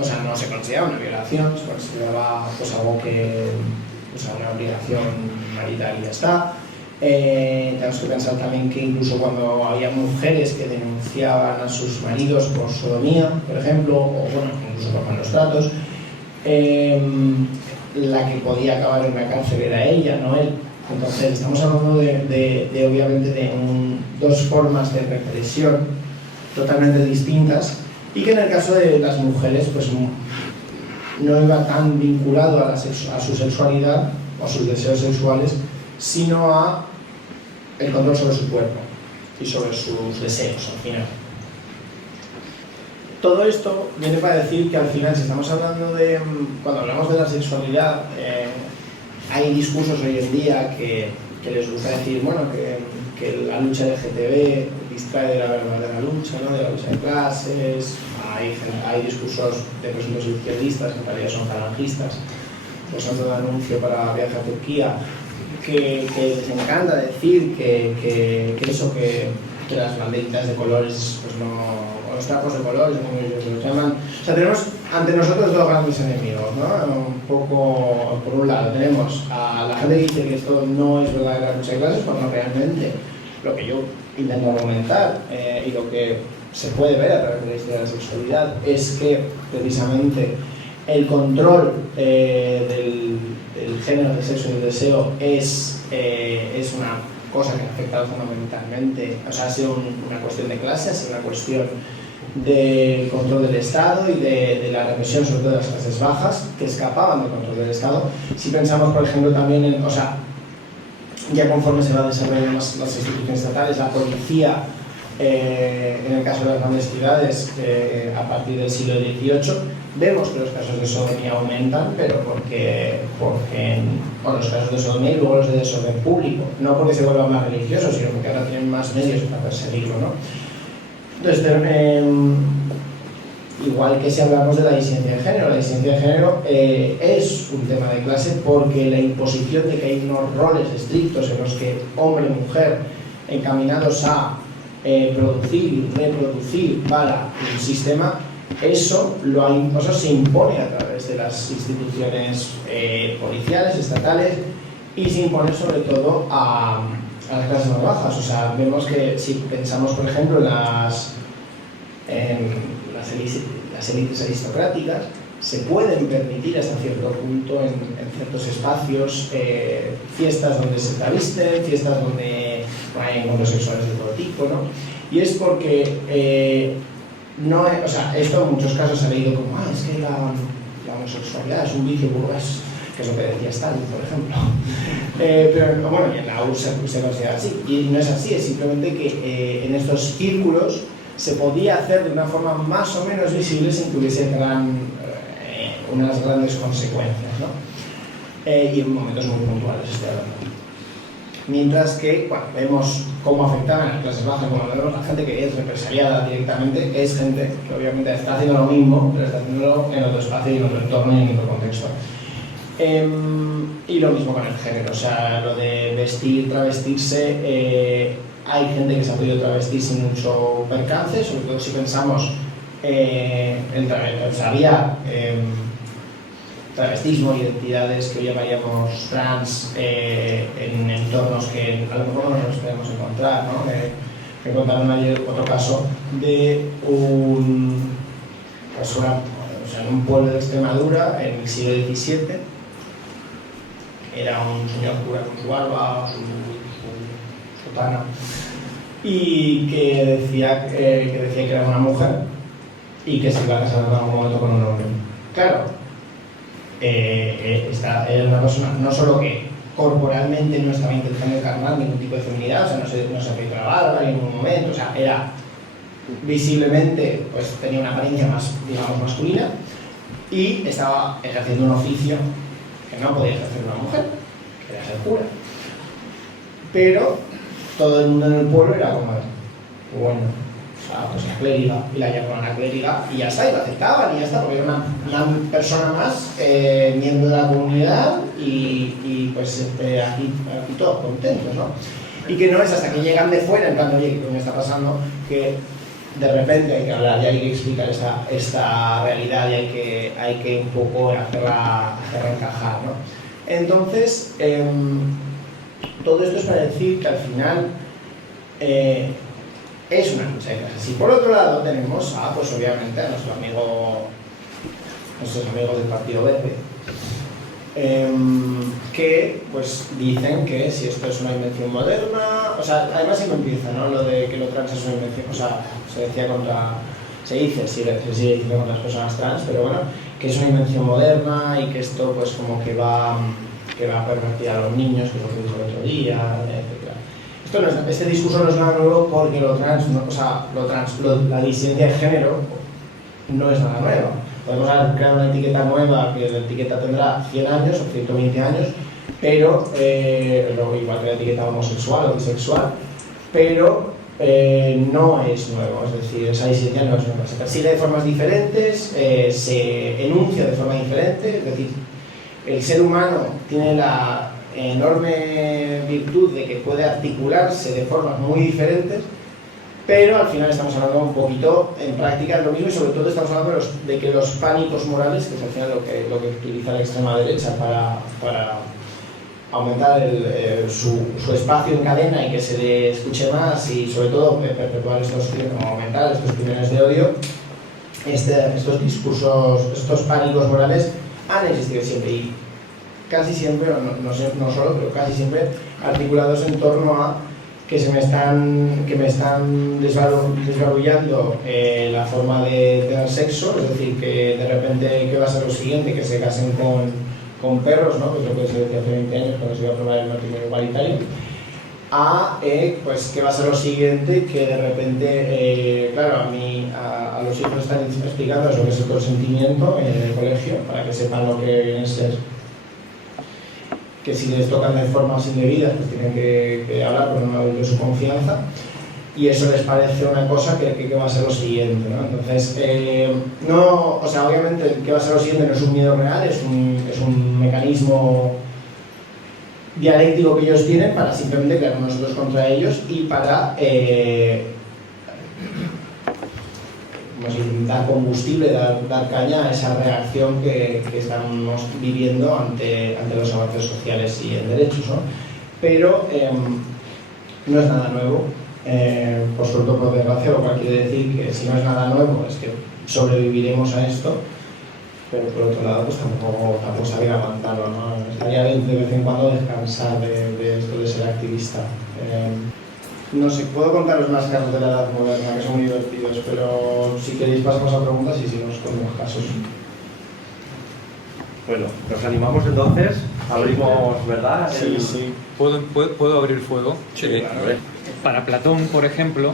o sea, no se consideraba una violación, se consideraba pues algo que, o sea, una obligación marital y ya está. Tenemos que pensar también que incluso cuando había mujeres que denunciaban a sus maridos por sodomía, por ejemplo, o bueno, incluso por malos tratos, la que podía acabar en la cárcel era ella, no él. Entonces estamos hablando de obviamente de dos formas de represión totalmente distintas, y que en el caso de las mujeres pues no iba tan vinculado a su sexualidad o a sus deseos sexuales, sino a el control sobre su cuerpo y sobre sus deseos al final. Todo esto viene para decir que al final, si estamos hablando cuando hablamos de la sexualidad, hay discursos hoy en día que les gusta decir, bueno, que la lucha LGTB distrae de la verdadera lucha, ¿no? De la lucha de clases. Hay discursos de presuntos izquierdistas que en realidad son falangistas, pues son todo anuncio para viaje a Turquía, que les encanta decir que las banderitas de colores, pues no, o los trapos de colores, como ellos los llaman. O sea, tenemos ante nosotros dos grandes enemigos, ¿no? Un poco, por un lado, tenemos a la gente que dice que esto no es verdadera lucha de clases, cuando realmente lo que yo intento argumentar y lo que se puede ver a través de la historia de la sexualidad es que precisamente el control del género, del sexo y del deseo es una cosa que ha afectado fundamentalmente, o sea, ha sido una cuestión de clase, ha sido una cuestión del control del Estado y de la represión sobre todo de las clases bajas que escapaban del control del Estado. Si pensamos, por ejemplo, también o sea, ya conforme se va desarrollando las instituciones estatales, la policía, en el caso de las grandes ciudades, a partir del siglo XVIII, vemos que los casos de sodomía aumentan, pero porque los casos de sodomía y luego los de desorden público, no porque se vuelvan más religiosos, sino porque ahora tienen más medios para perseguirlo, ¿no? Entonces, igual que si hablamos de la disidencia de género, la disidencia de género es un tema de clase, porque la imposición de que hay unos roles estrictos en los que hombre y mujer encaminados a producir y reproducir para el sistema, eso se impone a través de las instituciones policiales, estatales, y se impone sobre todo a las clases más bajas. O sea, vemos que si pensamos, por ejemplo, en las élites aristocráticas, se pueden permitir hasta cierto punto en ciertos espacios fiestas donde se travisten, fiestas donde hay encuentros sexuales de todo tipo, ¿no? Y es porque o sea, esto en muchos casos se ha leído como es que la homosexualidad es un vicio burgués, que es lo que decía Stalin, por ejemplo. Pero bueno, y en la URSS se considera así, y no es así, es simplemente que en estos círculos se podía hacer de una forma más o menos visible sin que hubiese unas grandes consecuencias, ¿no? Y en momentos muy puntuales, estoy hablando. Mientras que cuando vemos cómo afectaban a las clases bajas, como vemos la gente que es represaliada directamente, es gente que obviamente está haciendo lo mismo, pero está haciéndolo en otro espacio y en otro entorno y en otro contexto. Y lo mismo con el género, o sea, lo de vestir, travestirse, hay gente que se ha podido travestir sin mucho percance, sobre todo si pensamos había travestismo, identidades que hoy llamaríamos trans en entornos que a lo mejor no nos podemos encontrar, ¿no? Me contaron ayer otro caso de un pueblo de Extremadura en el siglo XVII. Era un señor cura con su barba, su sotana, y que decía que era una mujer y que se iba a casar en algún momento con un hombre. Claro, era una persona no solo que corporalmente no estaba intentando encarnar ningún tipo de feminidad, o sea, no se afeitó la barba en ningún momento, o sea, era visiblemente, pues tenía una apariencia más, digamos, masculina, y estaba ejerciendo un oficio que no podía ejercer una mujer, que era ser cura. Pero todo el mundo en el pueblo era como, bueno, pues la clériga, y la llamaban la clériga, y ya está, y la aceptaban, y ya está, porque era una persona más, miembro de la comunidad, y pues aquí todos contentos, ¿no? Y que no es hasta que llegan de fuera, en plan, oye, ¿qué coño está pasando?, que de repente hay que hablar, y hay que explicar esta realidad, y hay que un poco hacerla encajar, ¿no? Entonces, todo esto es para decir que al final es una lucha de clases. Y por otro lado tenemos a, pues obviamente, a nuestros amigos del Partido Verde, que pues dicen que si esto es una invención moderna, o sea, además siempre empieza, ¿no? Lo de que lo trans es una invención, o sea, se sigue diciendo contra las personas trans, pero bueno, que es una invención moderna y que esto pues como que va a pervertir a los niños, que es lo que dijo el otro día, etc. Este discurso no es nada nuevo porque la disidencia de género no es nada nueva. Podemos crear una etiqueta nueva, que la etiqueta tendrá 100 años o 120 años, pero igual que la etiqueta homosexual o bisexual, pero no es nuevo, es decir, esa disidencia no es nueva. Se persigue de formas diferentes, se enuncia de forma diferente, es decir, el ser humano tiene la enorme virtud de que puede articularse de formas muy diferentes, pero al final estamos hablando un poquito en práctica de lo mismo y sobre todo estamos hablando de que los pánicos morales, que es al final lo que utiliza la extrema derecha para aumentar su espacio en cadena y que se le escuche más y sobre todo perpetuar aumentar estos crímenes de odio, estos discursos, estos pánicos morales han existido siempre y casi siempre, no solo, pero casi siempre articulados en torno a que me están desbarullando la forma de tener sexo, es decir, que de repente, ¿qué va a ser lo siguiente? Que se casen con perros, ¿no? Que es lo que se decía hace 20 años cuando se iba a aprobar el matrimonio igualitario. Pues, ¿qué va a ser lo siguiente? Que de repente, claro, a los hijos están explicando lo que es el consentimiento en el colegio, para que sepan lo que viene a ser, que si les tocan de formas indebidas, pues tienen que hablar con un adulto de su confianza, y eso les parece una cosa que va a ser lo siguiente, ¿no? Entonces, obviamente, ¿qué va a ser lo siguiente? No es un miedo real, es un mecanismo dialéctico que ellos tienen para simplemente crear nosotros contra ellos y para dar combustible, dar caña a esa reacción que estamos viviendo ante los avances sociales y en derechos, ¿no? Pero no es nada nuevo, por suerte o por desgracia, lo cual quiere decir que si no es nada nuevo es que sobreviviremos a esto, pero por otro lado pues tampoco sabía aguantarlo, ¿no? Estaría bien de vez en cuando descansar de esto de ser activista. No sé, puedo contaros más casos de la edad moderna que son muy divertidos, pero si queréis pasamos a preguntas y seguimos con los casos. Bueno, nos animamos entonces, abrimos, ¿verdad? Sí. ¿Puedo abrir fuego? Sí, claro. Para Platón, por ejemplo,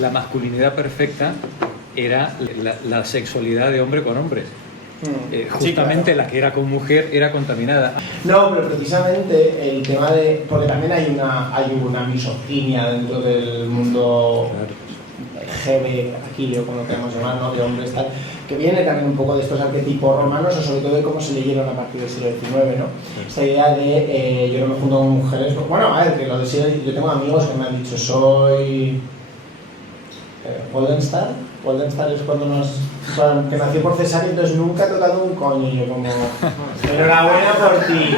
la masculinidad perfecta era la sexualidad de hombre con hombre. Justamente sí, claro. La que era con mujer era contaminada. No, pero precisamente el tema de... Porque también hay una misoginia dentro del mundo GB, aquí o como lo queremos llamar, ¿no? De hombres tal, que viene también un poco de estos arquetipos romanos o sobre todo de cómo se leyeron a partir del siglo XIX, ¿no? Esta idea de yo no me junto con mujeres... Bueno, a ver, que lo de yo tengo amigos que me han dicho soy... Wollenstar es cuando que nació por cesárea, entonces nunca ha tocado un coño y yo como enhorabuena por ti.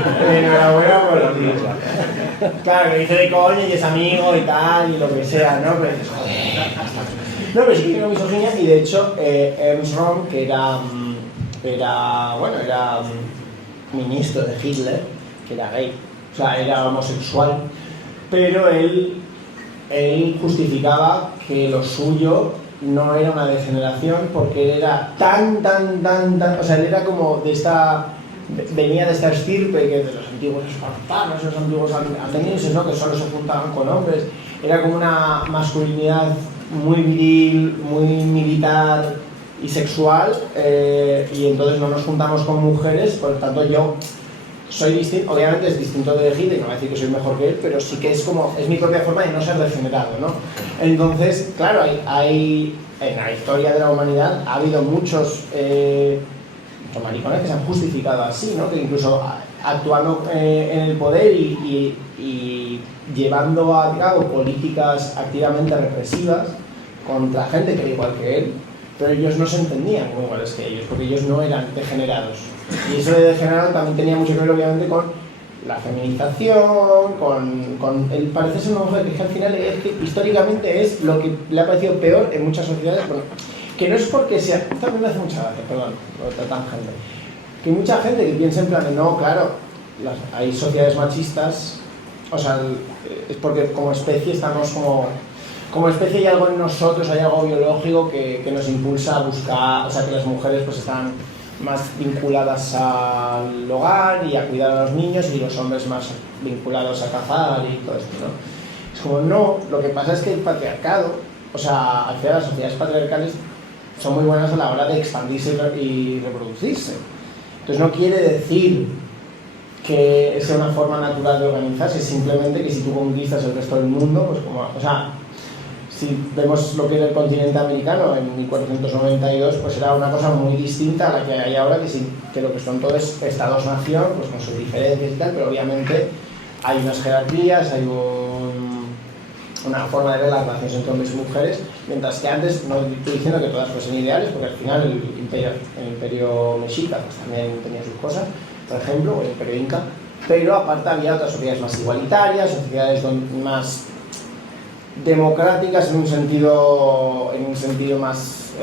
Claro, que dice de coño y es amigo y tal y lo que sea, ¿no? Pero dices, joder, no, pero sí que tiene misoginia y de hecho Ernst Röhm, que era ministro de Hitler, que era gay, o sea, era homosexual, pero él justificaba que lo suyo no era una degeneración porque él era tan, o sea, él era como venía de esta estirpe que de los antiguos espartanos, los antiguos atenienses, ¿no? Que solo se juntaban con hombres, era como una masculinidad muy viril, muy militar y sexual, y entonces no nos juntamos con mujeres, por lo tanto yo soy distinto, obviamente es distinto de Hitler, no voy a decir que soy mejor que él, pero sí que es mi propia forma de no ser degenerado, ¿no? Entonces, claro, hay en la historia de la humanidad ha habido muchos maricones que se han justificado así, ¿no? Que incluso actuando en el poder y llevando a cabo políticas activamente represivas contra gente que era igual que él, pero ellos no se entendían como iguales que ellos, porque ellos no eran degenerados. Y eso de degenerado también tenía mucho que ver, obviamente, con la feminización, parece ser una mujer que al final es que históricamente es lo que le ha parecido peor en muchas sociedades, bueno, que no es porque sea, también me hace mucha gracia, perdón, otra tangente, que mucha gente que piensa en plan de no, claro, hay sociedades machistas, o sea, es porque como especie estamos como especie hay algo en nosotros, hay algo biológico que nos impulsa a buscar, o sea, que las mujeres pues están más vinculadas al hogar y a cuidar a los niños y los hombres más vinculados a cazar y todo esto, ¿no? Es como, no, lo que pasa es que el patriarcado, o sea, al final las sociedades patriarcales son muy buenas a la hora de expandirse y reproducirse. Entonces no quiere decir que sea una forma natural de organizarse, simplemente que si tú conquistas el resto del mundo, pues como, o sea, si vemos lo que era el continente americano en 1492, pues era una cosa muy distinta a la que hay ahora, que lo que son todos estados-nación, pues con sus diferencias y tal, pero obviamente hay unas jerarquías, hay una forma de ver las relaciones entre hombres y mujeres, mientras que antes, no estoy diciendo que todas fuesen ideales, porque al final el imperio mexica pues también tenía sus cosas, por ejemplo, o el imperio inca, pero aparte había otras sociedades más igualitarias, sociedades más democráticas en un sentido más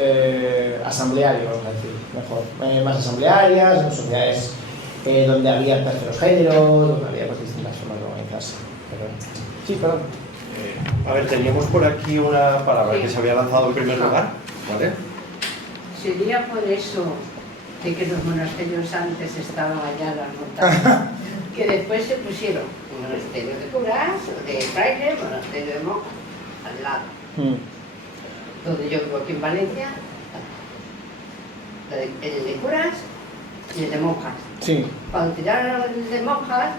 asambleario, vamos a decir, mejor, más asamblearias, sociedades donde había terceros géneros, donde había pues, distintas formas de organizarse. Sí, perdón. A ver, teníamos por aquí una palabra que se había lanzado en primer lugar, ¿vale? Sería por eso de que los monasterios antes estaban allá las montañas, que después se pusieron un monasterio de curas, de frailes, monasterio de monjas, al lado. Donde yo vivo aquí en Valencia, el de curas y el de monjas. Sí. Cuando tiraron el de monjas,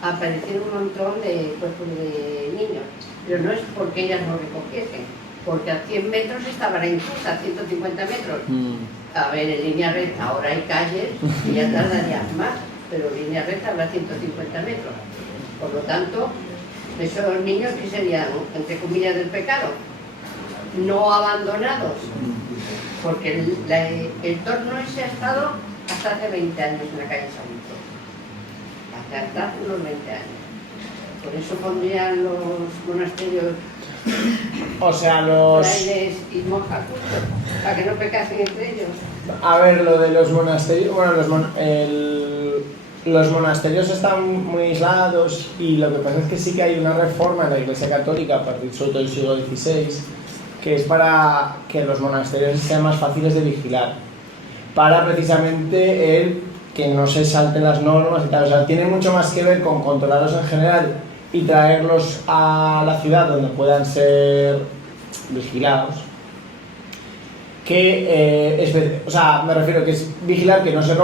aparecieron un montón de cuerpos de niños, pero no es porque ellas no recogiesen, porque a 100 metros estaban en cruz, a 150 metros. A ver, en línea recta, ahora hay calles y ya tardarían más, pero en línea recta habrá 150 metros. Por lo tanto, esos niños que serían, entre comillas, del pecado, no abandonados, porque el torno ese ha estado hasta hace 20 años en la calle San Vito, hasta hace unos 20 años. Por eso pondrían los monasterios, o sea, los frailes y monjas juntos, para que no pecasen entre ellos. A ver, lo de los monasterios, bueno, los monasterios están muy aislados y lo que pasa es que sí que hay una reforma en la Iglesia Católica a partir sobre todo del siglo XVI que es para que los monasterios sean más fáciles de vigilar, para precisamente que no se salten las normas y tal. O sea, tiene mucho más que ver con controlarlos en general y traerlos a la ciudad donde puedan ser vigilados, que o sea, me refiero que es vigilar que no se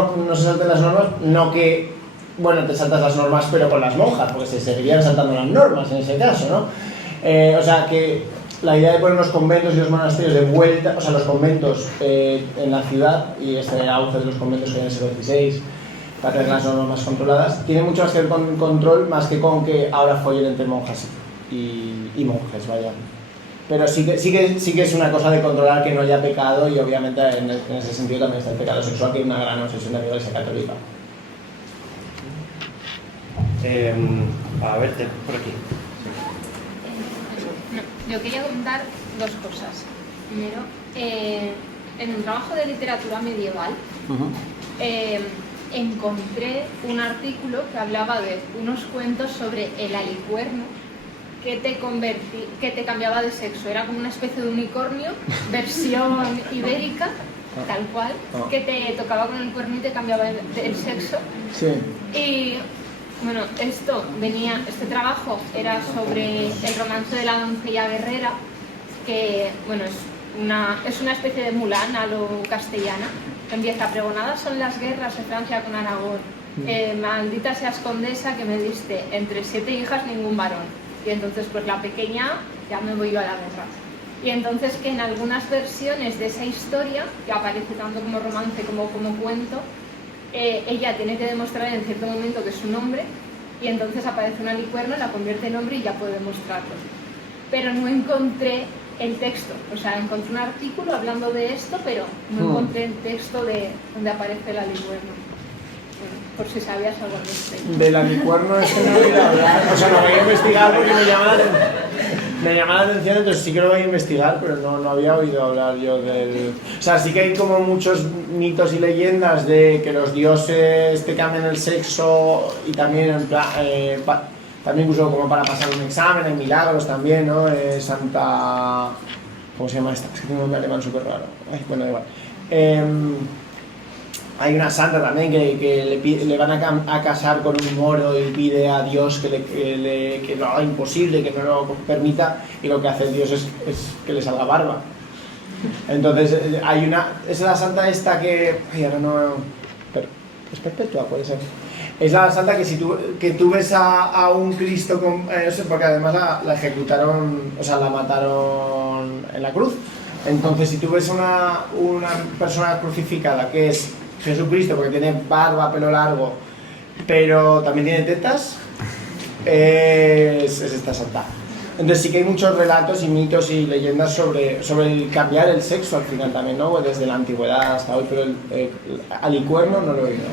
salten las normas, no que, bueno, te saltas las normas pero con las monjas, porque se seguirían saltando las normas en ese caso, ¿no? O sea, que la idea de poner los conventos y los monasterios de vuelta, o sea, los conventos en la ciudad y este auge de los conventos que hay en el siglo XVI para tener las normas más controladas, tiene mucho más que ver con control más que con que ahora follen entre monjas y monjes, vaya. Pero sí que es una cosa de controlar que no haya pecado y obviamente en ese sentido también está el pecado sexual, que es una gran obsesión de la Iglesia Católica. A ver, por aquí. Yo quería comentar dos cosas. Primero, en un trabajo de literatura medieval encontré un artículo que hablaba de unos cuentos sobre el alicuerno que te cambiaba de sexo. Era como una especie de unicornio, versión ibérica, tal cual, que te tocaba con el cuerno y te cambiaba el sexo. Sí. Y bueno, este trabajo era sobre el romance de la doncella guerrera, que bueno, es una especie de Mulan a lo castellana. Empieza: pregonadas son las guerras de Francia con Aragón, maldita seas condesa que me diste entre 7 hijas ningún varón. Y entonces pues la pequeña, ya me voy yo a la guerra. Y entonces que en algunas versiones de esa historia, que aparece tanto como romance como cuento, ella tiene que demostrar en cierto momento que es un hombre, y entonces aparece un alicuerno, la convierte en hombre y ya puede demostrarlo. Pero no encontré el texto, o sea, encontré un artículo hablando de esto, pero no encontré el texto donde aparece el alicuerno. Bueno. por si sabías algo al respecto. Del alicuerno es que no he oído hablar, o sea, lo voy a investigar porque me llama la atención, entonces sí que lo voy a investigar, pero no había oído hablar yo del... O sea, sí que hay como muchos mitos y leyendas de que los dioses te cambian el sexo y también en plan, también incluso como para pasar un examen, hay milagros también, ¿no? Santa... ¿Cómo se llama esta? Es que tiene un nombre alemán súper raro. Bueno, da igual. Hay una santa también que le van a casar con un moro y pide a Dios que lo haga imposible, que no lo permita, y lo que hace Dios es que le salga barba. Entonces hay una... Es la santa esta que... Ay, ahora no... Pero, es perpetua, puede ser. Es la santa que si tú ves a un Cristo con... porque además la ejecutaron, o sea, la mataron en la cruz. Entonces si tú ves una persona crucificada que es Jesucristo, porque tiene barba, pelo largo, pero también tiene tetas, es esta santa. Entonces sí que hay muchos relatos y mitos y leyendas sobre el cambiar el sexo al final también, ¿no? Desde la antigüedad hasta hoy, pero el alicuerno no lo he oído.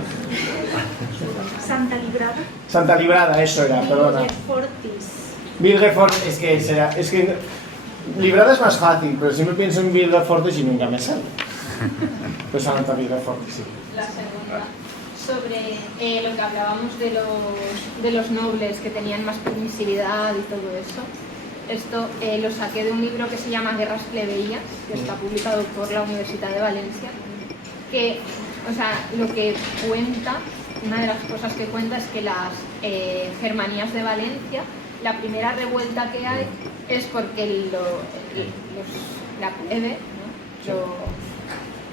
Santa Librada. Santa Librada, eso era, perdona. Virgen Fortis. Virgen Fortis, es que Librada es más fácil, pero siempre pienso en Virgen Fortis y nunca me sale. Pues Santa Virgen Fortis, sí. La segunda, sobre lo que hablábamos de los nobles que tenían más permisividad y todo eso. Esto lo saqué de un libro que se llama Guerras Plebeyas, que está publicado por la Universidad de Valencia, que, o sea, lo que cuenta, una de las cosas que cuenta es que las Germanías de Valencia, la primera revuelta que hay es porque la plebe, ¿no?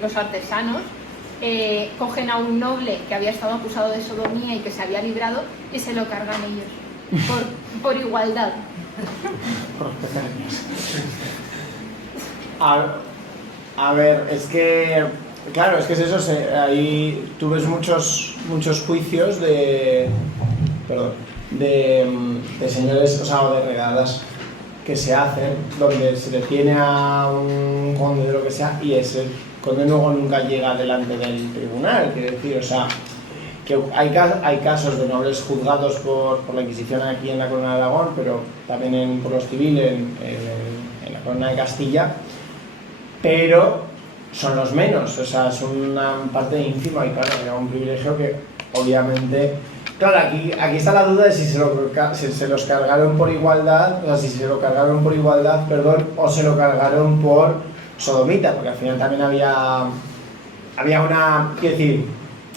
Los artesanos, cogen a un noble que había estado acusado de sodomía y que se había librado y se lo cargan ellos, por igualdad. A ver, es que... Claro, es que es eso, ahí tú ves muchos juicios de señores, o sea, o de regadas que se hacen, donde se detiene a un conde de lo que sea y ese conde luego nunca llega delante del tribunal, quiero decir, o sea, que hay casos de nobles juzgados por la Inquisición aquí en la Corona de Aragón, pero también por los civiles en la Corona de Castilla, pero son los menos, o sea, son una parte ínfima y claro, era un privilegio que obviamente... Claro, aquí está la duda de si se los cargaron por igualdad, o sea, si se lo cargaron por igualdad, perdón, o se lo cargaron por sodomita, porque al final también había una... Quiero decir,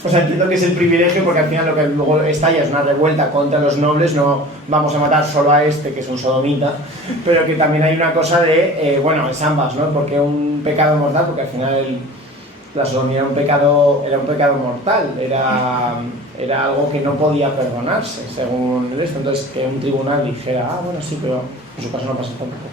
o sea, entiendo que es el privilegio porque al final lo que luego estalla es una revuelta contra los nobles, no vamos a matar solo a este que es un sodomita, pero que también hay una cosa de, bueno, es ambas, ¿no? Porque un pecado mortal, porque al final la sodomía era un pecado mortal, era algo que no podía perdonarse, según el esto. Entonces, que un tribunal dijera, bueno, sí, pero en su caso no pasa tampoco.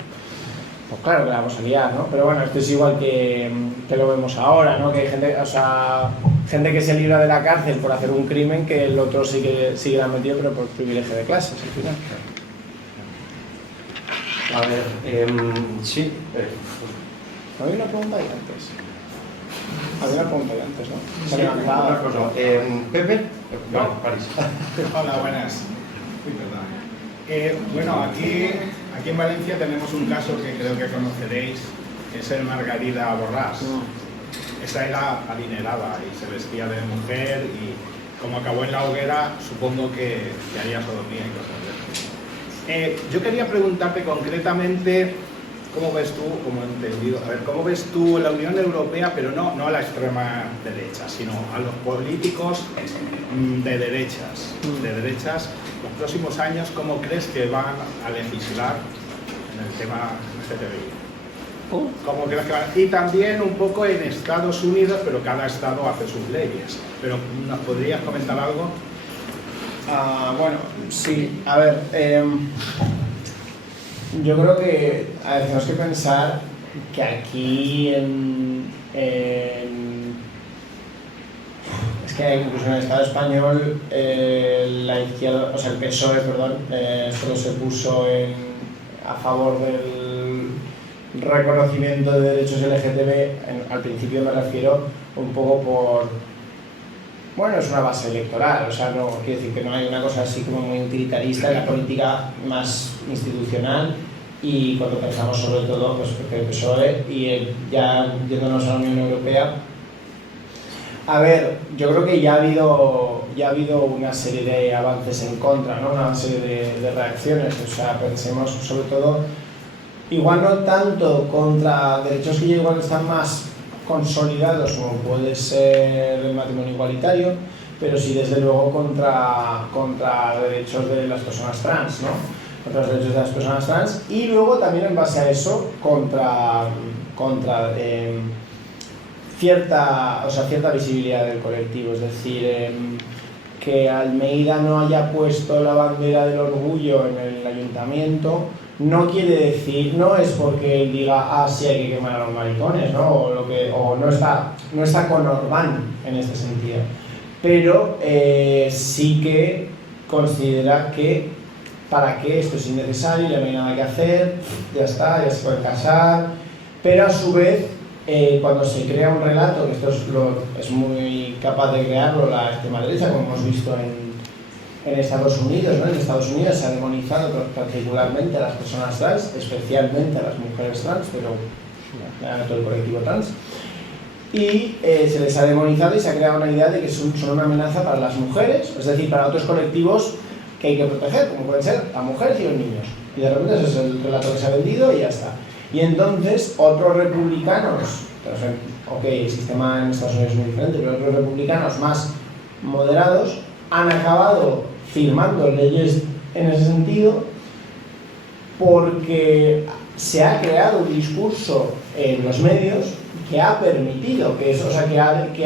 Pues claro que la vamos a liar, ¿no? Pero bueno, esto es igual que lo vemos ahora, ¿no? Que hay gente, o sea, gente que se libra de la cárcel por hacer un crimen que el otro sigue metido, pero por privilegio de clases, al final. A ver, sí. Había una pregunta ahí antes. Había una pregunta ahí antes, ¿no? Sí, una cosa. Pepe. No, París. Hola, buenas. Uy, perdón. Bueno, aquí en Valencia tenemos un caso que creo que conoceréis, que es el Margarida Borràs. Esa era adinerada y se vestía de mujer y como acabó en la hoguera, supongo que haría sodomía y cosas de eso. Yo quería preguntarte concretamente cómo ves tú, como he entendido, cómo ves tú la Unión Europea, pero no a la extrema derecha, sino a los políticos de derechas. Los próximos años, ¿cómo crees que van a legislar en el tema LGTBI? ¿Cómo crees que van? Y también un poco en Estados Unidos, pero cada estado hace sus leyes. Pero ¿nos podrías comentar algo? Bueno, sí, a ver, yo creo que tenemos que pensar que aquí es que incluso en el Estado español la izquierda, o sea el PSOE, perdón, solo se puso a favor del reconocimiento de derechos LGTB, al principio me refiero un poco Bueno, es una base electoral, o sea, no quiero decir que no hay una cosa así como muy utilitarista en la política más institucional, y cuando pensamos sobre todo pues, que el PSOE y ya yéndonos a la Unión Europea, a ver, yo creo que ya ha habido una serie de avances en contra, ¿no? Una serie de reacciones, o sea, pensemos sobre todo, igual no tanto contra derechos que ya igual están más consolidados como puede ser el matrimonio igualitario, pero sí desde luego contra derechos de las personas trans, ¿no? Contra los derechos de las personas trans, y luego también en base a eso contra cierta visibilidad del colectivo, es decir, que Almeida no haya puesto la bandera del orgullo en el ayuntamiento no quiere decir, no es porque él diga, sí hay que quemar a los maricones, ¿no? O no está con Orbán en este sentido, pero sí que considera que para qué esto es innecesario, ya no hay nada que hacer, ya está, ya se puede casar, pero a su vez cuando se crea un relato, que esto es muy capaz de crearlo la extrema derecha, como hemos visto en Estados Unidos, ¿no? En Estados Unidos se ha demonizado particularmente a las personas trans, especialmente a las mujeres trans, pero a todo el colectivo trans, y se les ha demonizado y se ha creado una idea de que son una amenaza para las mujeres, es decir, para otros colectivos que hay que proteger, como pueden ser las mujeres y los niños, y de repente ese es el relato que se ha vendido y ya está. Y entonces otros republicanos, ok, el sistema en Estados Unidos es muy diferente, pero otros republicanos más moderados han acabado firmando leyes en ese sentido porque se ha creado un discurso en los medios que ha permitido que eso, o sea, que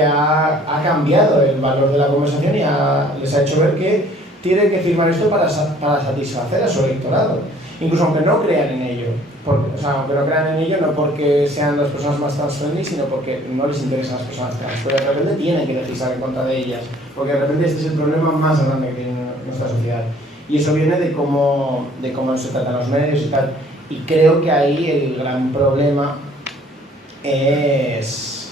ha cambiado el valor de la conversación y les ha hecho ver que tienen que firmar esto para satisfacer a su electorado, incluso aunque no crean en ello. Aunque no crean en ello, no porque sean las personas más trans-friendly, sino porque no les interesan las personas trans, pero de repente tienen que legislar en contra de ellas, porque de repente este es el problema más grande que tiene nuestra sociedad, y eso viene de cómo se tratan los medios y tal, y creo que ahí el gran problema es...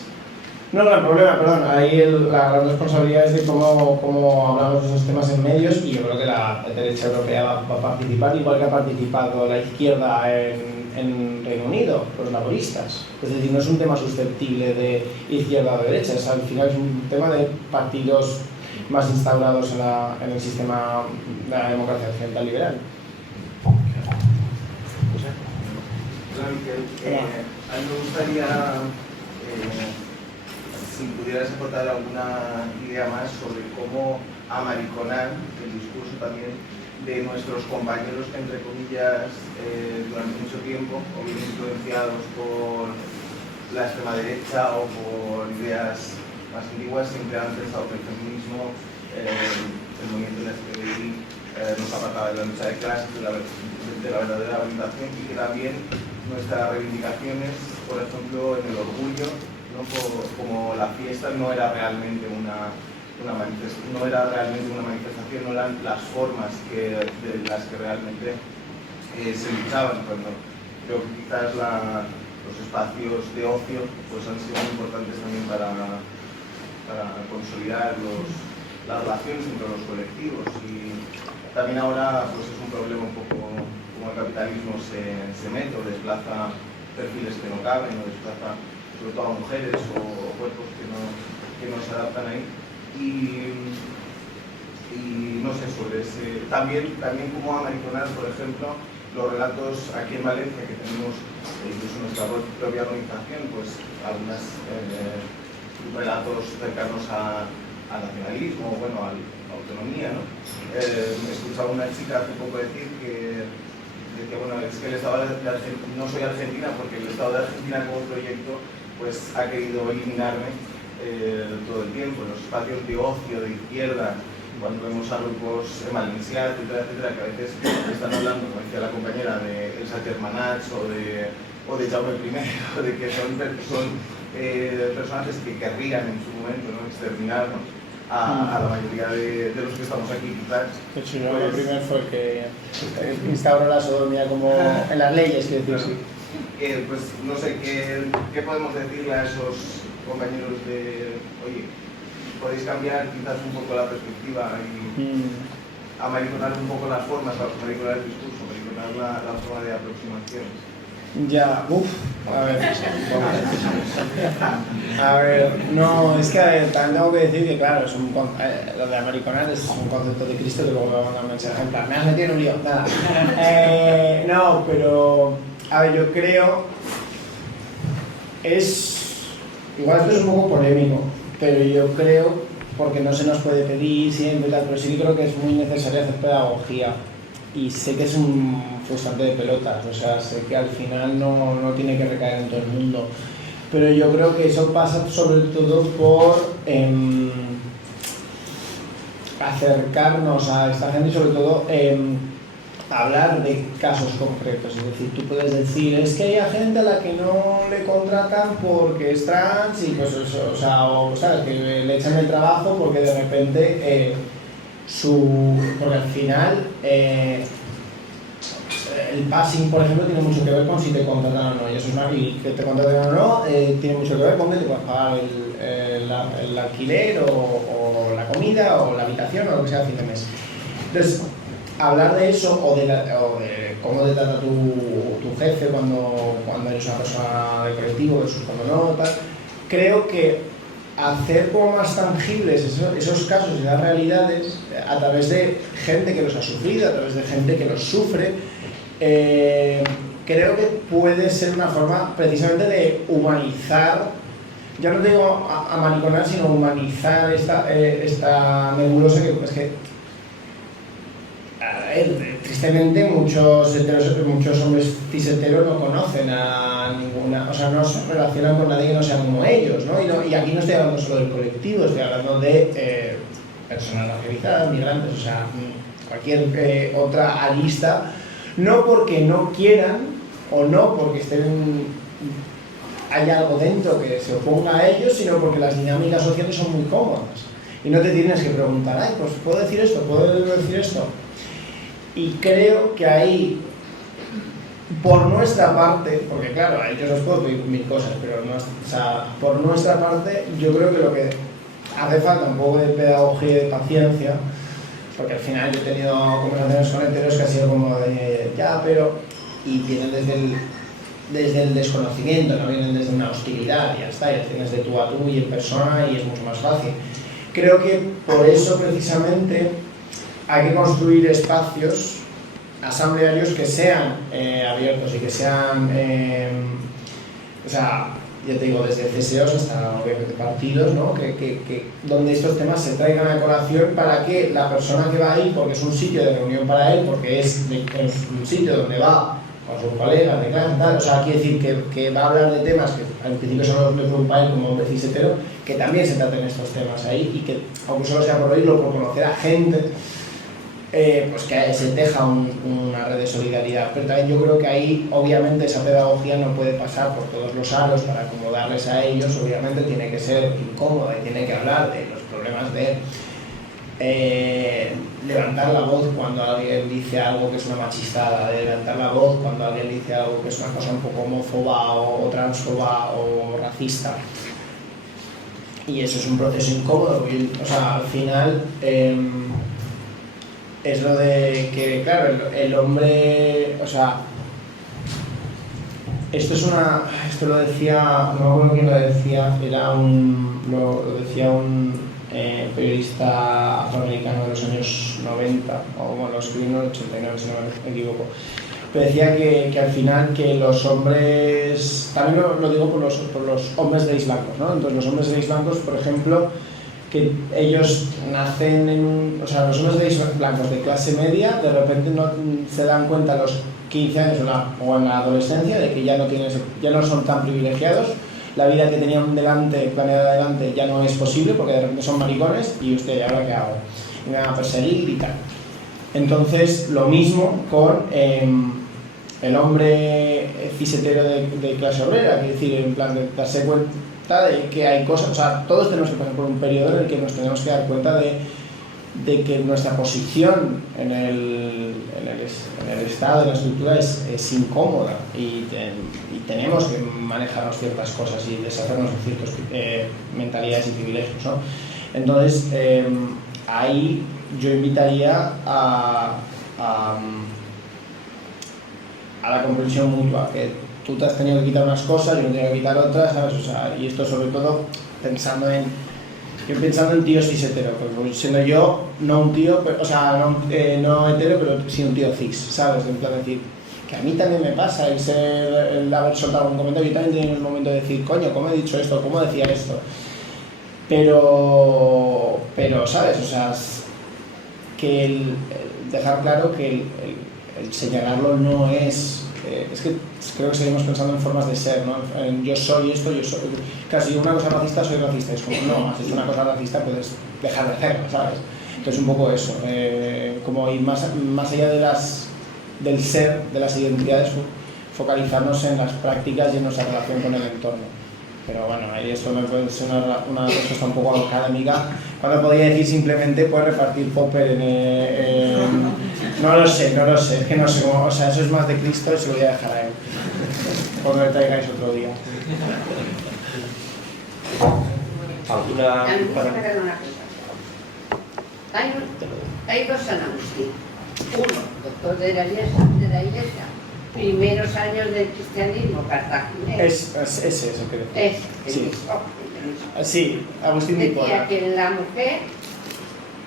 No el gran problema, perdón, ahí la gran responsabilidad es de cómo hablamos de esos temas en medios, y yo creo que la derecha europea va a participar, igual que ha participado la izquierda en Reino Unido, los laboristas. Es decir, no es un tema susceptible de izquierda o derecha, al final es un tema de partidos más instaurados en el sistema de la democracia occidental liberal. A mí me gustaría, si pudieras aportar alguna idea más sobre cómo amariconar el discurso también de nuestros compañeros que, entre comillas, durante mucho tiempo, o bien influenciados por la extrema derecha o por ideas más antiguas, siempre han pensado que el feminismo, el movimiento LGTBI, nos apartaba de la lucha de clases, de la verdadera orientación, y que también nuestras reivindicaciones, por ejemplo, en el orgullo, ¿no? Como la fiesta no era realmente una manifestación, no eran las formas de las que realmente se luchaban. Cuando creo que quizás los espacios de ocio pues han sido muy importantes también para consolidar las relaciones entre los colectivos, y también ahora pues es un problema un poco como el capitalismo se mete o desplaza perfiles que no caben, o desplaza sobre todo a mujeres o cuerpos que no se adaptan ahí. Y no sé, sobre ese... También como amariconar, por ejemplo, los relatos aquí en Valencia, que tenemos incluso nuestra propia organización, pues algunos relatos cercanos al nacionalismo, bueno, a la autonomía, ¿no? Escuchaba una chica hace poco decir que decía, bueno, es que el Estado de Argentina, no soy argentina porque el Estado de Argentina como proyecto pues ha querido eliminarme todo el tiempo, en los espacios de ocio, de izquierda, cuando vemos a grupos valencianos, etcétera, que a veces están hablando, como decía la compañera, de Elsa Germanach o de Jaume I, de que son personajes que querrían en su momento, ¿no?, exterminarnos a la mayoría de los que estamos aquí, quizás. De hecho, Jaume I fue el que instauró la sodomía como en las leyes, que decir. Pues no sé, ¿qué podemos decirle a esos compañeros de, oye, podéis cambiar quizás un poco la perspectiva y amariconar un poco las formas, amariconar el discurso, amariconar la forma de aproximación. Ya, a ver, no, es que también tengo que decir que claro, lo de amariconar es un concepto de Cristo que luego me van a mensaje en plan, me has metido en un lío, nada. No, pero, a ver, yo creo, igual esto es un poco polémico, pero yo creo, porque no se nos puede pedir siempre y tal, pero sí que creo que es muy necesario hacer pedagogía. Y sé que es un frustrante de pelotas, o sea, sé que al final no tiene que recaer en todo el mundo, pero yo creo que eso pasa sobre todo por acercarnos a esta gente y sobre todo hablar de casos concretos. Es decir, tú puedes decir, es que hay gente a la que no le contratan porque es trans y pues eso, o sabes, que le echan el trabajo porque de repente porque al final el passing, por ejemplo, tiene mucho que ver con si te contratan o no, y eso es y que te contraten o no tiene mucho que ver con que te puedas pagar el alquiler o la comida o la habitación o lo que sea a fin de mes. Entonces, hablar de eso o de cómo te trata tu jefe cuando eres una persona de colectivo versus cuando no, tal, creo que hacer como más tangibles esos casos y las realidades a través de gente que los ha sufrido, a través de gente que los sufre, creo que puede ser una forma precisamente de humanizar, ya no digo amariconar, sino humanizar esta nebulosa que es que tristemente muchos hombres cis-heteros no conocen a ninguna, o sea, no se relacionan con nadie que no sea como ellos, ¿no? Y aquí no estoy hablando solo del colectivo, estoy hablando de personas racializadas, migrantes, o sea, cualquier otra arista, no porque no quieran o no porque hay algo dentro que se oponga a ellos, sino porque las dinámicas sociales son muy cómodas y no te tienes que preguntar, ay, pues ¿puedo decir esto? ¿Puedo decir esto? Y creo que ahí, por nuestra parte, porque claro, a ellos les puedo pedir mil cosas, pero por nuestra parte, yo creo que lo que hace falta un poco de pedagogía y de paciencia, porque al final yo he tenido conversaciones con heteros que ha sido como de, ya, pero, y vienen desde el desconocimiento, no vienen desde una hostilidad, ya está, ya tienes de tú a tú y en persona y es mucho más fácil. Creo que por eso precisamente hay que construir espacios asamblearios que sean abiertos y que sean, o sea, ya te digo, desde CSEOs hasta obviamente partidos, ¿no? Donde estos temas se traigan a colación para que la persona que va ahí, porque es un sitio de reunión para él, porque es un sitio donde va con sus colegas de clase, tal, o sea, quiere decir que va a hablar de temas que al principio solo le preocupa a él como hombre cis-hetero, que también se traten estos temas ahí y que, aunque solo sea por oírlo, por conocer a gente, pues que se teja una red de solidaridad, pero también yo creo que ahí obviamente esa pedagogía no puede pasar por todos los aros para acomodarles a ellos, obviamente tiene que ser incómoda y tiene que hablar de los problemas de levantar la voz cuando alguien dice algo que es una machistada, de levantar la voz cuando alguien dice algo que es una cosa un poco homófoba o transfoba o racista, y eso es un proceso incómodo, o sea, al final es lo de que, claro, el hombre, o sea, esto lo decía, no me acuerdo quién lo decía, lo decía un periodista afroamericano de los años 90, o bueno, lo escribió en el 89, si no me equivoco, pero decía que al final que los hombres, también lo digo por los hombres gays blancos, ¿no? Entonces los hombres gays blancos, por ejemplo, que ellos nacen o sea, los hombres gays blancos de clase media, de repente no se dan cuenta a los 15 años o en la adolescencia de que ya no son tan privilegiados, la vida que tenían planeada delante ya no es posible porque de repente son maricones y usted, ¿y ahora qué hago? Y me van a perseguir y tal. Entonces, lo mismo con el hombre cis-hetero de clase obrera, es decir, en plan de darse cuenta de que hay cosas, o sea, todos tenemos que pasar por un periodo en el que nos tenemos que dar cuenta de que nuestra posición en el Estado, en la estructura es incómoda y tenemos que manejarnos ciertas cosas y deshacernos de ciertas mentalidades y privilegios, ¿no? Entonces, ahí yo invitaría a la comprensión mutua, que tú te has tenido que quitar unas cosas, yo me tengo que quitar otras, ¿sabes? O sea, y esto sobre todo pensando en tíos cis hetero, porque siendo yo no un tío, pero, o sea, no hetero, pero sí un tío cis, ¿sabes? En plan decir, que a mí también me pasa el haber soltado un comentario, yo también tengo un momento de decir, coño, ¿cómo he dicho esto? ¿Cómo decía esto? Pero ¿sabes? O sea, que el dejar claro que el señalarlo no es... es que creo que seguimos pensando en formas de ser, ¿no? Yo soy esto, yo soy... Claro, si digo una cosa racista, soy racista. Es como, no, has hecho una cosa racista, puedes dejar de hacerlo, ¿sabes? Entonces, un poco eso. Como ir más allá del ser, de las identidades, focalizarnos en las prácticas y en nuestra relación con el entorno. Pero bueno, ahí esto me puede ser una respuesta un poco académica, cuando podría decir simplemente pues repartir popper no lo sé, es que no sé cómo, o sea, eso es más de Cristo y se lo voy a dejar a él, cuando le traigáis otro día. ¿Alguna...? A mí me gusta ver una cosa. Hay dos San Agustín. Uno, doctor de la Iglesia, primeros años del cristianismo cartaginés. Ese es el que decía. Es el mismo. Sí, Agustín de Decía Hipona. que la mujer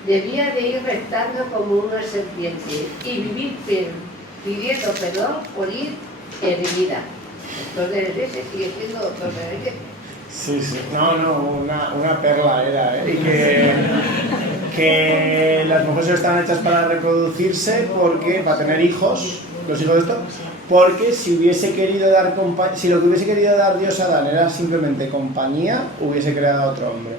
debía de ir reptando como una serpiente y vivir pidiendo perdón por ir herida. Doctor de la Iglesia sigue siendo doctor de la Iglesia. Sí, no, una perla era, y que las mujeres están hechas para reproducirse, para tener hijos, los hijos de esto, porque si lo que hubiese querido dar Dios a Adán era simplemente compañía, hubiese creado otro hombre.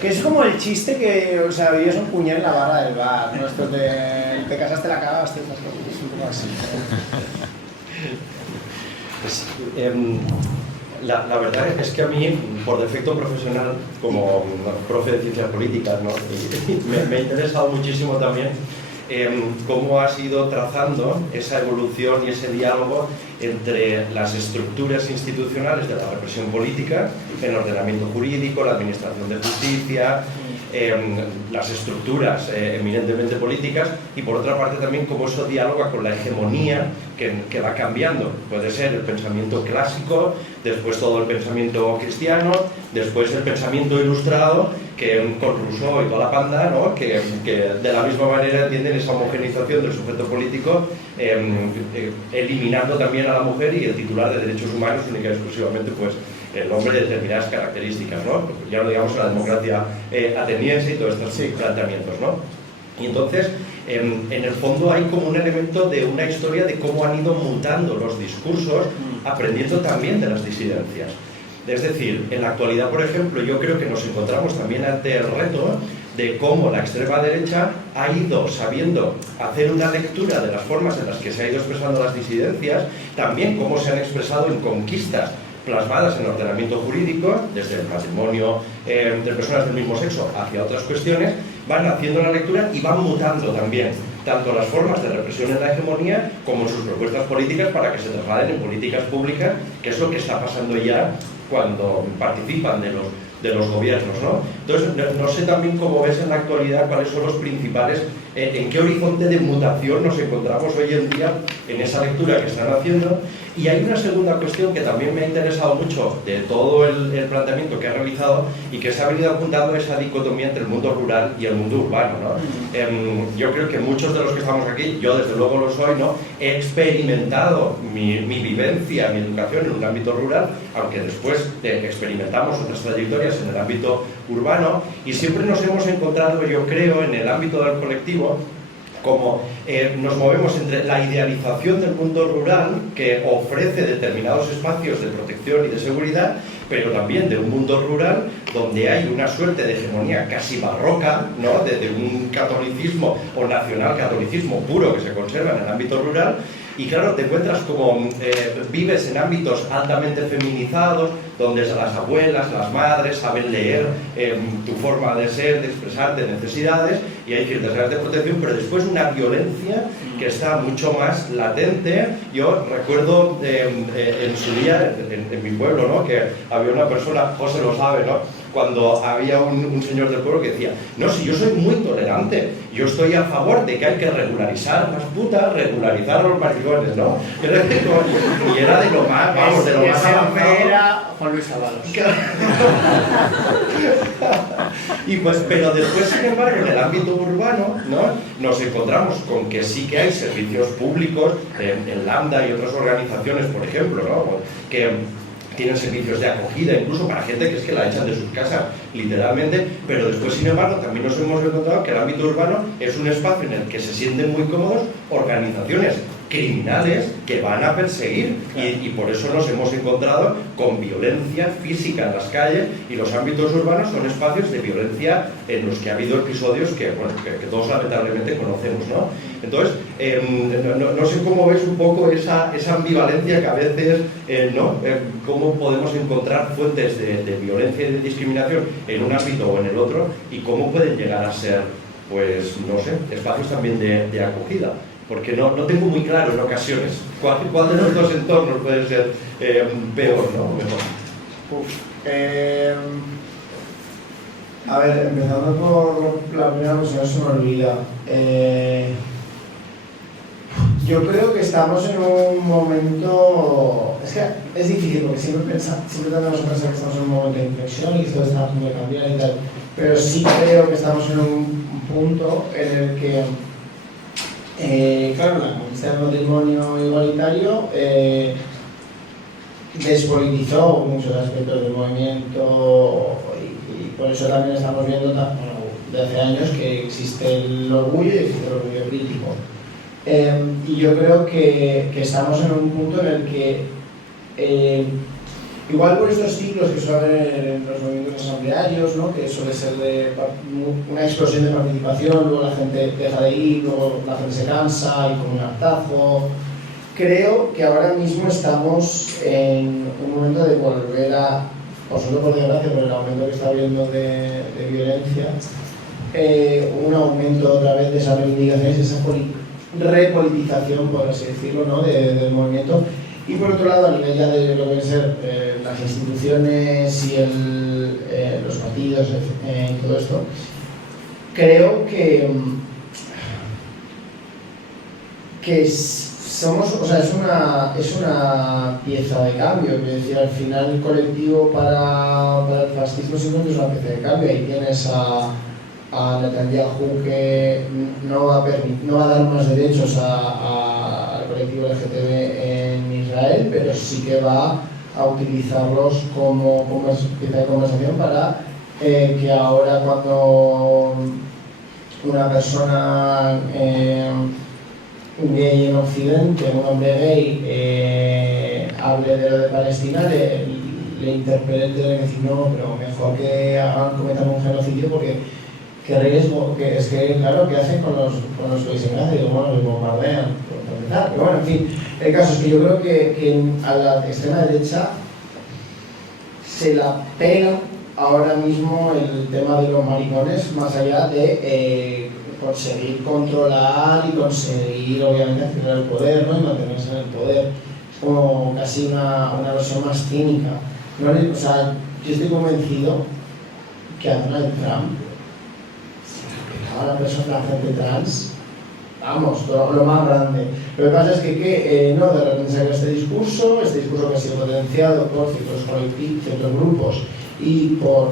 Que es como el chiste que, o sea, veías un puñal en la barra del bar, ¿no? Esto te casaste, la cagaste, esas cosas, es un poco así. Pues, la verdad es que a mí, por defecto profesional, como profe de ciencias políticas, ¿no? me ha interesado muchísimo también cómo has ido trazando esa evolución y ese diálogo entre las estructuras institucionales de la represión política, el ordenamiento jurídico, la administración de justicia, las estructuras eminentemente políticas, y por otra parte también cómo eso dialoga con la hegemonía que va cambiando. Puede ser el pensamiento clásico, después todo el pensamiento cristiano, después el pensamiento ilustrado, que con Rousseau y toda la panda, ¿no? que de la misma manera entienden esa homogenización del sujeto político, eliminando también a la mujer y el titular de derechos humanos única y exclusivamente pues el hombre de determinadas características, ¿no? Ya lo digamos en la democracia ateniense y todos estos planteamientos, ¿no? Y entonces, en el fondo hay como un elemento de una historia de cómo han ido mutando los discursos, aprendiendo también de las disidencias. Es decir, en la actualidad, por ejemplo, yo creo que nos encontramos también ante el reto de cómo la extrema derecha ha ido sabiendo hacer una lectura de las formas en las que se ha ido expresando las disidencias, también cómo se han expresado en conquistas plasmadas en el ordenamiento jurídico, desde el matrimonio entre personas del mismo sexo hacia otras cuestiones, van haciendo la lectura y van mutando también tanto las formas de represión en la hegemonía como en sus propuestas políticas para que se trasladen en políticas públicas, que es lo que está pasando ya cuando participan de los gobiernos, ¿no? Entonces, no sé también cómo ves en la actualidad cuáles son los principales, en qué horizonte de mutación nos encontramos hoy en día en esa lectura que están haciendo. Y hay una segunda cuestión que también me ha interesado mucho de todo el planteamiento que ha realizado y que se ha venido apuntando a esa dicotomía entre el mundo rural y el mundo urbano, ¿no? Yo creo que muchos de los que estamos aquí, yo desde luego lo soy, ¿no? He experimentado mi vivencia, mi educación en un ámbito rural, aunque después experimentamos otras trayectorias en el ámbito urbano, y siempre nos hemos encontrado, yo creo, en el ámbito del colectivo, como nos movemos entre la idealización del mundo rural, que ofrece determinados espacios de protección y de seguridad, pero también de un mundo rural donde hay una suerte de hegemonía casi barroca, ¿no? de un catolicismo o nacional catolicismo puro que se conserva en el ámbito rural. Y claro, te encuentras como vives en ámbitos altamente feminizados, donde las abuelas, las madres saben leer tu forma de ser, de expresarte, necesidades, y hay ciertas áreas de protección, pero después una violencia que está mucho más latente. Yo recuerdo en su día, en mi pueblo, ¿no? que había una persona, José lo sabe, ¿no? Cuando había un señor del pueblo que decía, no, si yo soy muy tolerante, yo estoy a favor de que hay que regularizar las putas, regularizar los maricones, ¿no? Y era de lo más, vamos, de lo más avanzado. Era Juan Luis Ábalos. Y pues, pero después, sin embargo, en el ámbito urbano, ¿no? Nos encontramos con que sí que hay servicios públicos, en Lambda y otras organizaciones, por ejemplo, ¿no? Que tienen servicios de acogida, incluso para gente que es que la echan de sus casas, literalmente, pero después, sin embargo, también nos hemos encontrado que el ámbito urbano es un espacio en el que se sienten muy cómodos organizaciones criminales que van a perseguir y por eso nos hemos encontrado con violencia física en las calles, y los ámbitos urbanos son espacios de violencia en los que ha habido episodios que, bueno, que todos lamentablemente conocemos, ¿no? Entonces, no sé cómo ves un poco esa ambivalencia que a veces, ¿no? Cómo podemos encontrar fuentes de violencia y de discriminación en un ámbito o en el otro, y cómo pueden llegar a ser, pues, no sé, espacios también de acogida. Porque no tengo muy claro en ocasiones cuál de los dos entornos puede ser peor, ¿no? Mejor. A ver, empezando por la primera cosa, se me olvida. Yo creo que estamos en un momento... Es que es difícil, porque siempre tendemos a pensar que estamos en un momento de inflexión y que todo está a punto de cambiar y tal. Pero sí creo que estamos en un punto en el que... claro, la conquista del matrimonio igualitario despolitizó muchos aspectos del movimiento, y por eso también estamos viendo, bueno, desde hace años, que existe el orgullo y existe el orgullo crítico. Y yo creo que estamos en un punto en el que, igual por estos ciclos que suelen haber en los movimientos asamblearios, ¿no? Que suele ser de una explosión de participación, luego la gente deja de ir, luego la gente se cansa y con un hartazo. Creo que ahora mismo estamos en un momento de volver a, por suerte por desgracia, por el aumento que está habiendo de violencia, un aumento otra vez de esas reivindicaciones, esa repolitización, por así decirlo, ¿no? del movimiento. Y por otro lado, a nivel ya de lo que es ser las instituciones y los partidos y todo esto, creo que somos, o sea, es una pieza de cambio. Es decir, al final el colectivo para el fascismo simplemente es una pieza de cambio. Ahí tienes a Netanyahu, que no va a dar más derechos al colectivo LGTB en Israel, pero sí que va a utilizarlos como pieza de conversación para que ahora, cuando una persona gay en Occidente, un hombre gay, hable de lo de Palestina, le interprete de decir, no, pero mejor que cometan un genocidio, porque qué riesgo, que es que, claro, ¿qué hacen con los gays en Gaza? Y digo, bueno, los bombardean, por empezar. Pero bueno, en fin, el caso es que yo creo que a la extrema derecha se la pega ahora mismo el tema de los maricones, más allá de conseguir controlar y conseguir, obviamente, acceder al poder, ¿no? Y mantenerse en el poder. Es como casi una versión más cínica. ¿No? O sea, yo estoy convencido que a Donald Trump, a la persona, la gente trans, vamos, lo más grande. Lo que pasa es que no, de repente salió este discurso que ha sido potenciado por ciertos colectivos, ciertos grupos y por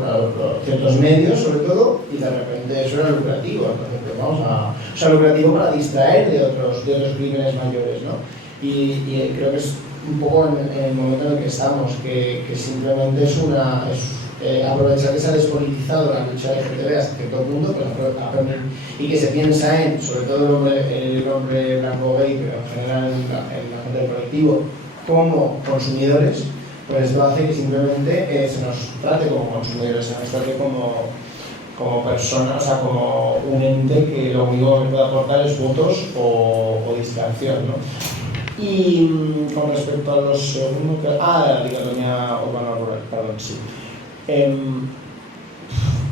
ciertos medios, sobre todo, y de repente eso era lucrativo. Entonces, o sea, lucrativo para distraer de otros crímenes mayores, ¿no? Y creo que es un poco en el momento en el que estamos, que simplemente es aprovechar que se ha despolitizado la lucha LGTB hasta cierto punto, y que se piensa en, sobre todo el hombre blanco gay, pero en general en la gente del colectivo, como consumidores, pues esto hace que simplemente se nos trate como consumidores, se nos trate como personas, o sea, como un ente que lo único que puede aportar es votos o distracción, ¿no? Y con respecto a los segundos, la dicotomía urbano-rural, perdón, sí.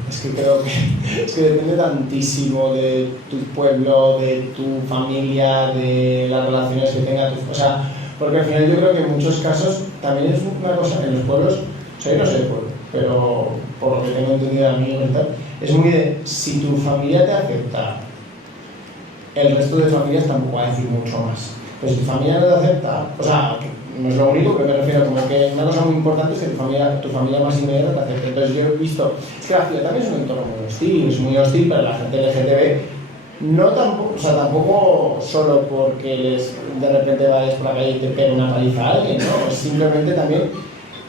Es que creo que depende tantísimo de tu pueblo, de tu familia, de las relaciones que tenga o sea, porque al final yo creo que en muchos casos también es una cosa, en los pueblos O sea, yo no sé, pero por lo que tengo entendido de amigos y tal, es muy de, si tu familia te acepta, el resto de familias tampoco va a decir mucho más. Pero si tu familia no te acepta, o sea, no es lo único, que me refiero, como que una cosa muy importante es que tu familia más inmediata te acepte. Entonces yo he visto, es que la ciudad también es un entorno muy hostil, es muy hostil para la gente LGTB, no tampoco, o sea, tampoco solo porque de repente vayas por la calle y te pega una paliza a alguien, ¿no? Es simplemente también,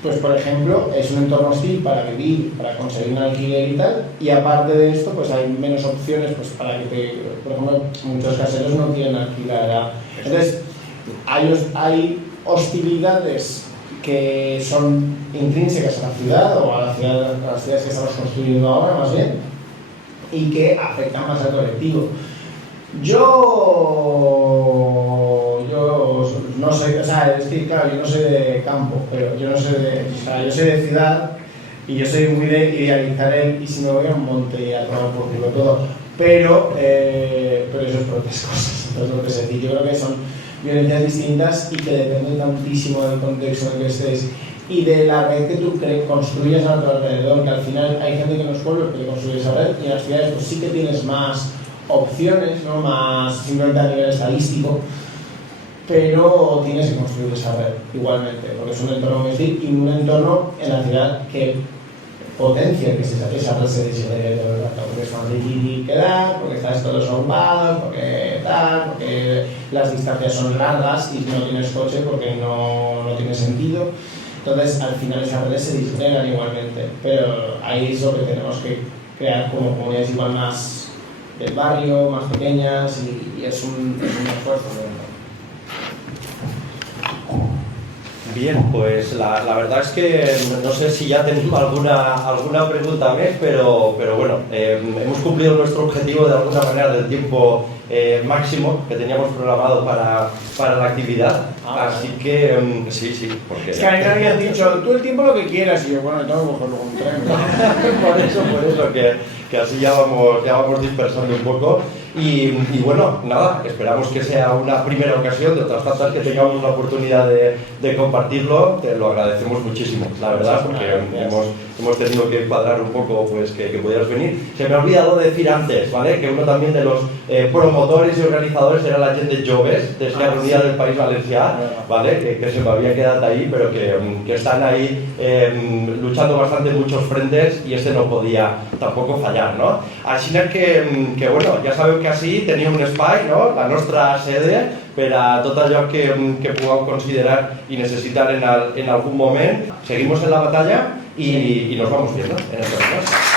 pues por ejemplo, es un entorno hostil para vivir, para conseguir un alquiler y tal, y aparte de esto, pues hay menos opciones, pues para que por ejemplo, muchos caseros no tienen alquiler. Entonces, hay hostilidades que son intrínsecas a la ciudad o a las ciudades que estamos construyendo ahora más bien y que afectan más al colectivo. Yo no sé, o sea, es que claro, yo no soy de campo, pero yo no sé yo soy de ciudad y yo soy muy de idealizar y si me voy a un monte y a tomar por culo todo, pero eso es por otras cosas, entonces lo que sé decir, yo creo que son violencias distintas y que dependen tantísimo del contexto en el que estés y de la red que tú construyes a tu alrededor, que al final hay gente que en los pueblos que construye esa red y en las ciudades pues sí que tienes más opciones, ¿no? Más simplemente a nivel estadístico, pero tienes que construir esa red igualmente, porque es un entorno muy hostil y un entorno en la ciudad que potencia que esa red se diseñe de verdad, porque es más difícil quedar, porque estás todos ocupados, porque las distancias son largas y no tienes coche porque no tiene sentido. Entonces, al final esas redes se disgregan igualmente, pero ahí es lo que tenemos que crear como comunidades igual más del barrio, más pequeñas y es un esfuerzo. Bien, pues la verdad es que no sé si ya tenemos alguna pregunta más, pero bueno, hemos cumplido nuestro objetivo de alguna manera del tiempo máximo que teníamos programado para la actividad, así que sí, porque... Es que a mí me habían dicho, tú el tiempo lo que quieras, y yo, bueno, tengo que cogerlo con un tren. por eso, que así ya vamos dispersando un poco. Y bueno, nada, esperamos que sea una primera ocasión de otras tantas que tengamos la oportunidad de compartirlo. Te lo agradecemos muchísimo, la verdad, porque hemos tenido que cuadrar un poco pues, que pudieras venir. Se me ha olvidado decir antes, ¿vale? Que uno también de los promotores y organizadores era la gente Joves, de Esquerra Unida del País Valencià, ¿vale? Que se me había quedado ahí, pero que están ahí luchando bastante en muchos frentes y este no podía tampoco fallar, ¿no? Así que bueno, ja sabeu que així teniu un espai, no? La nostra sede, per a tot allò que pugueu considerar y necesitar en algún moment. Seguimos en la batalla y nos vamos viendo en el próximo.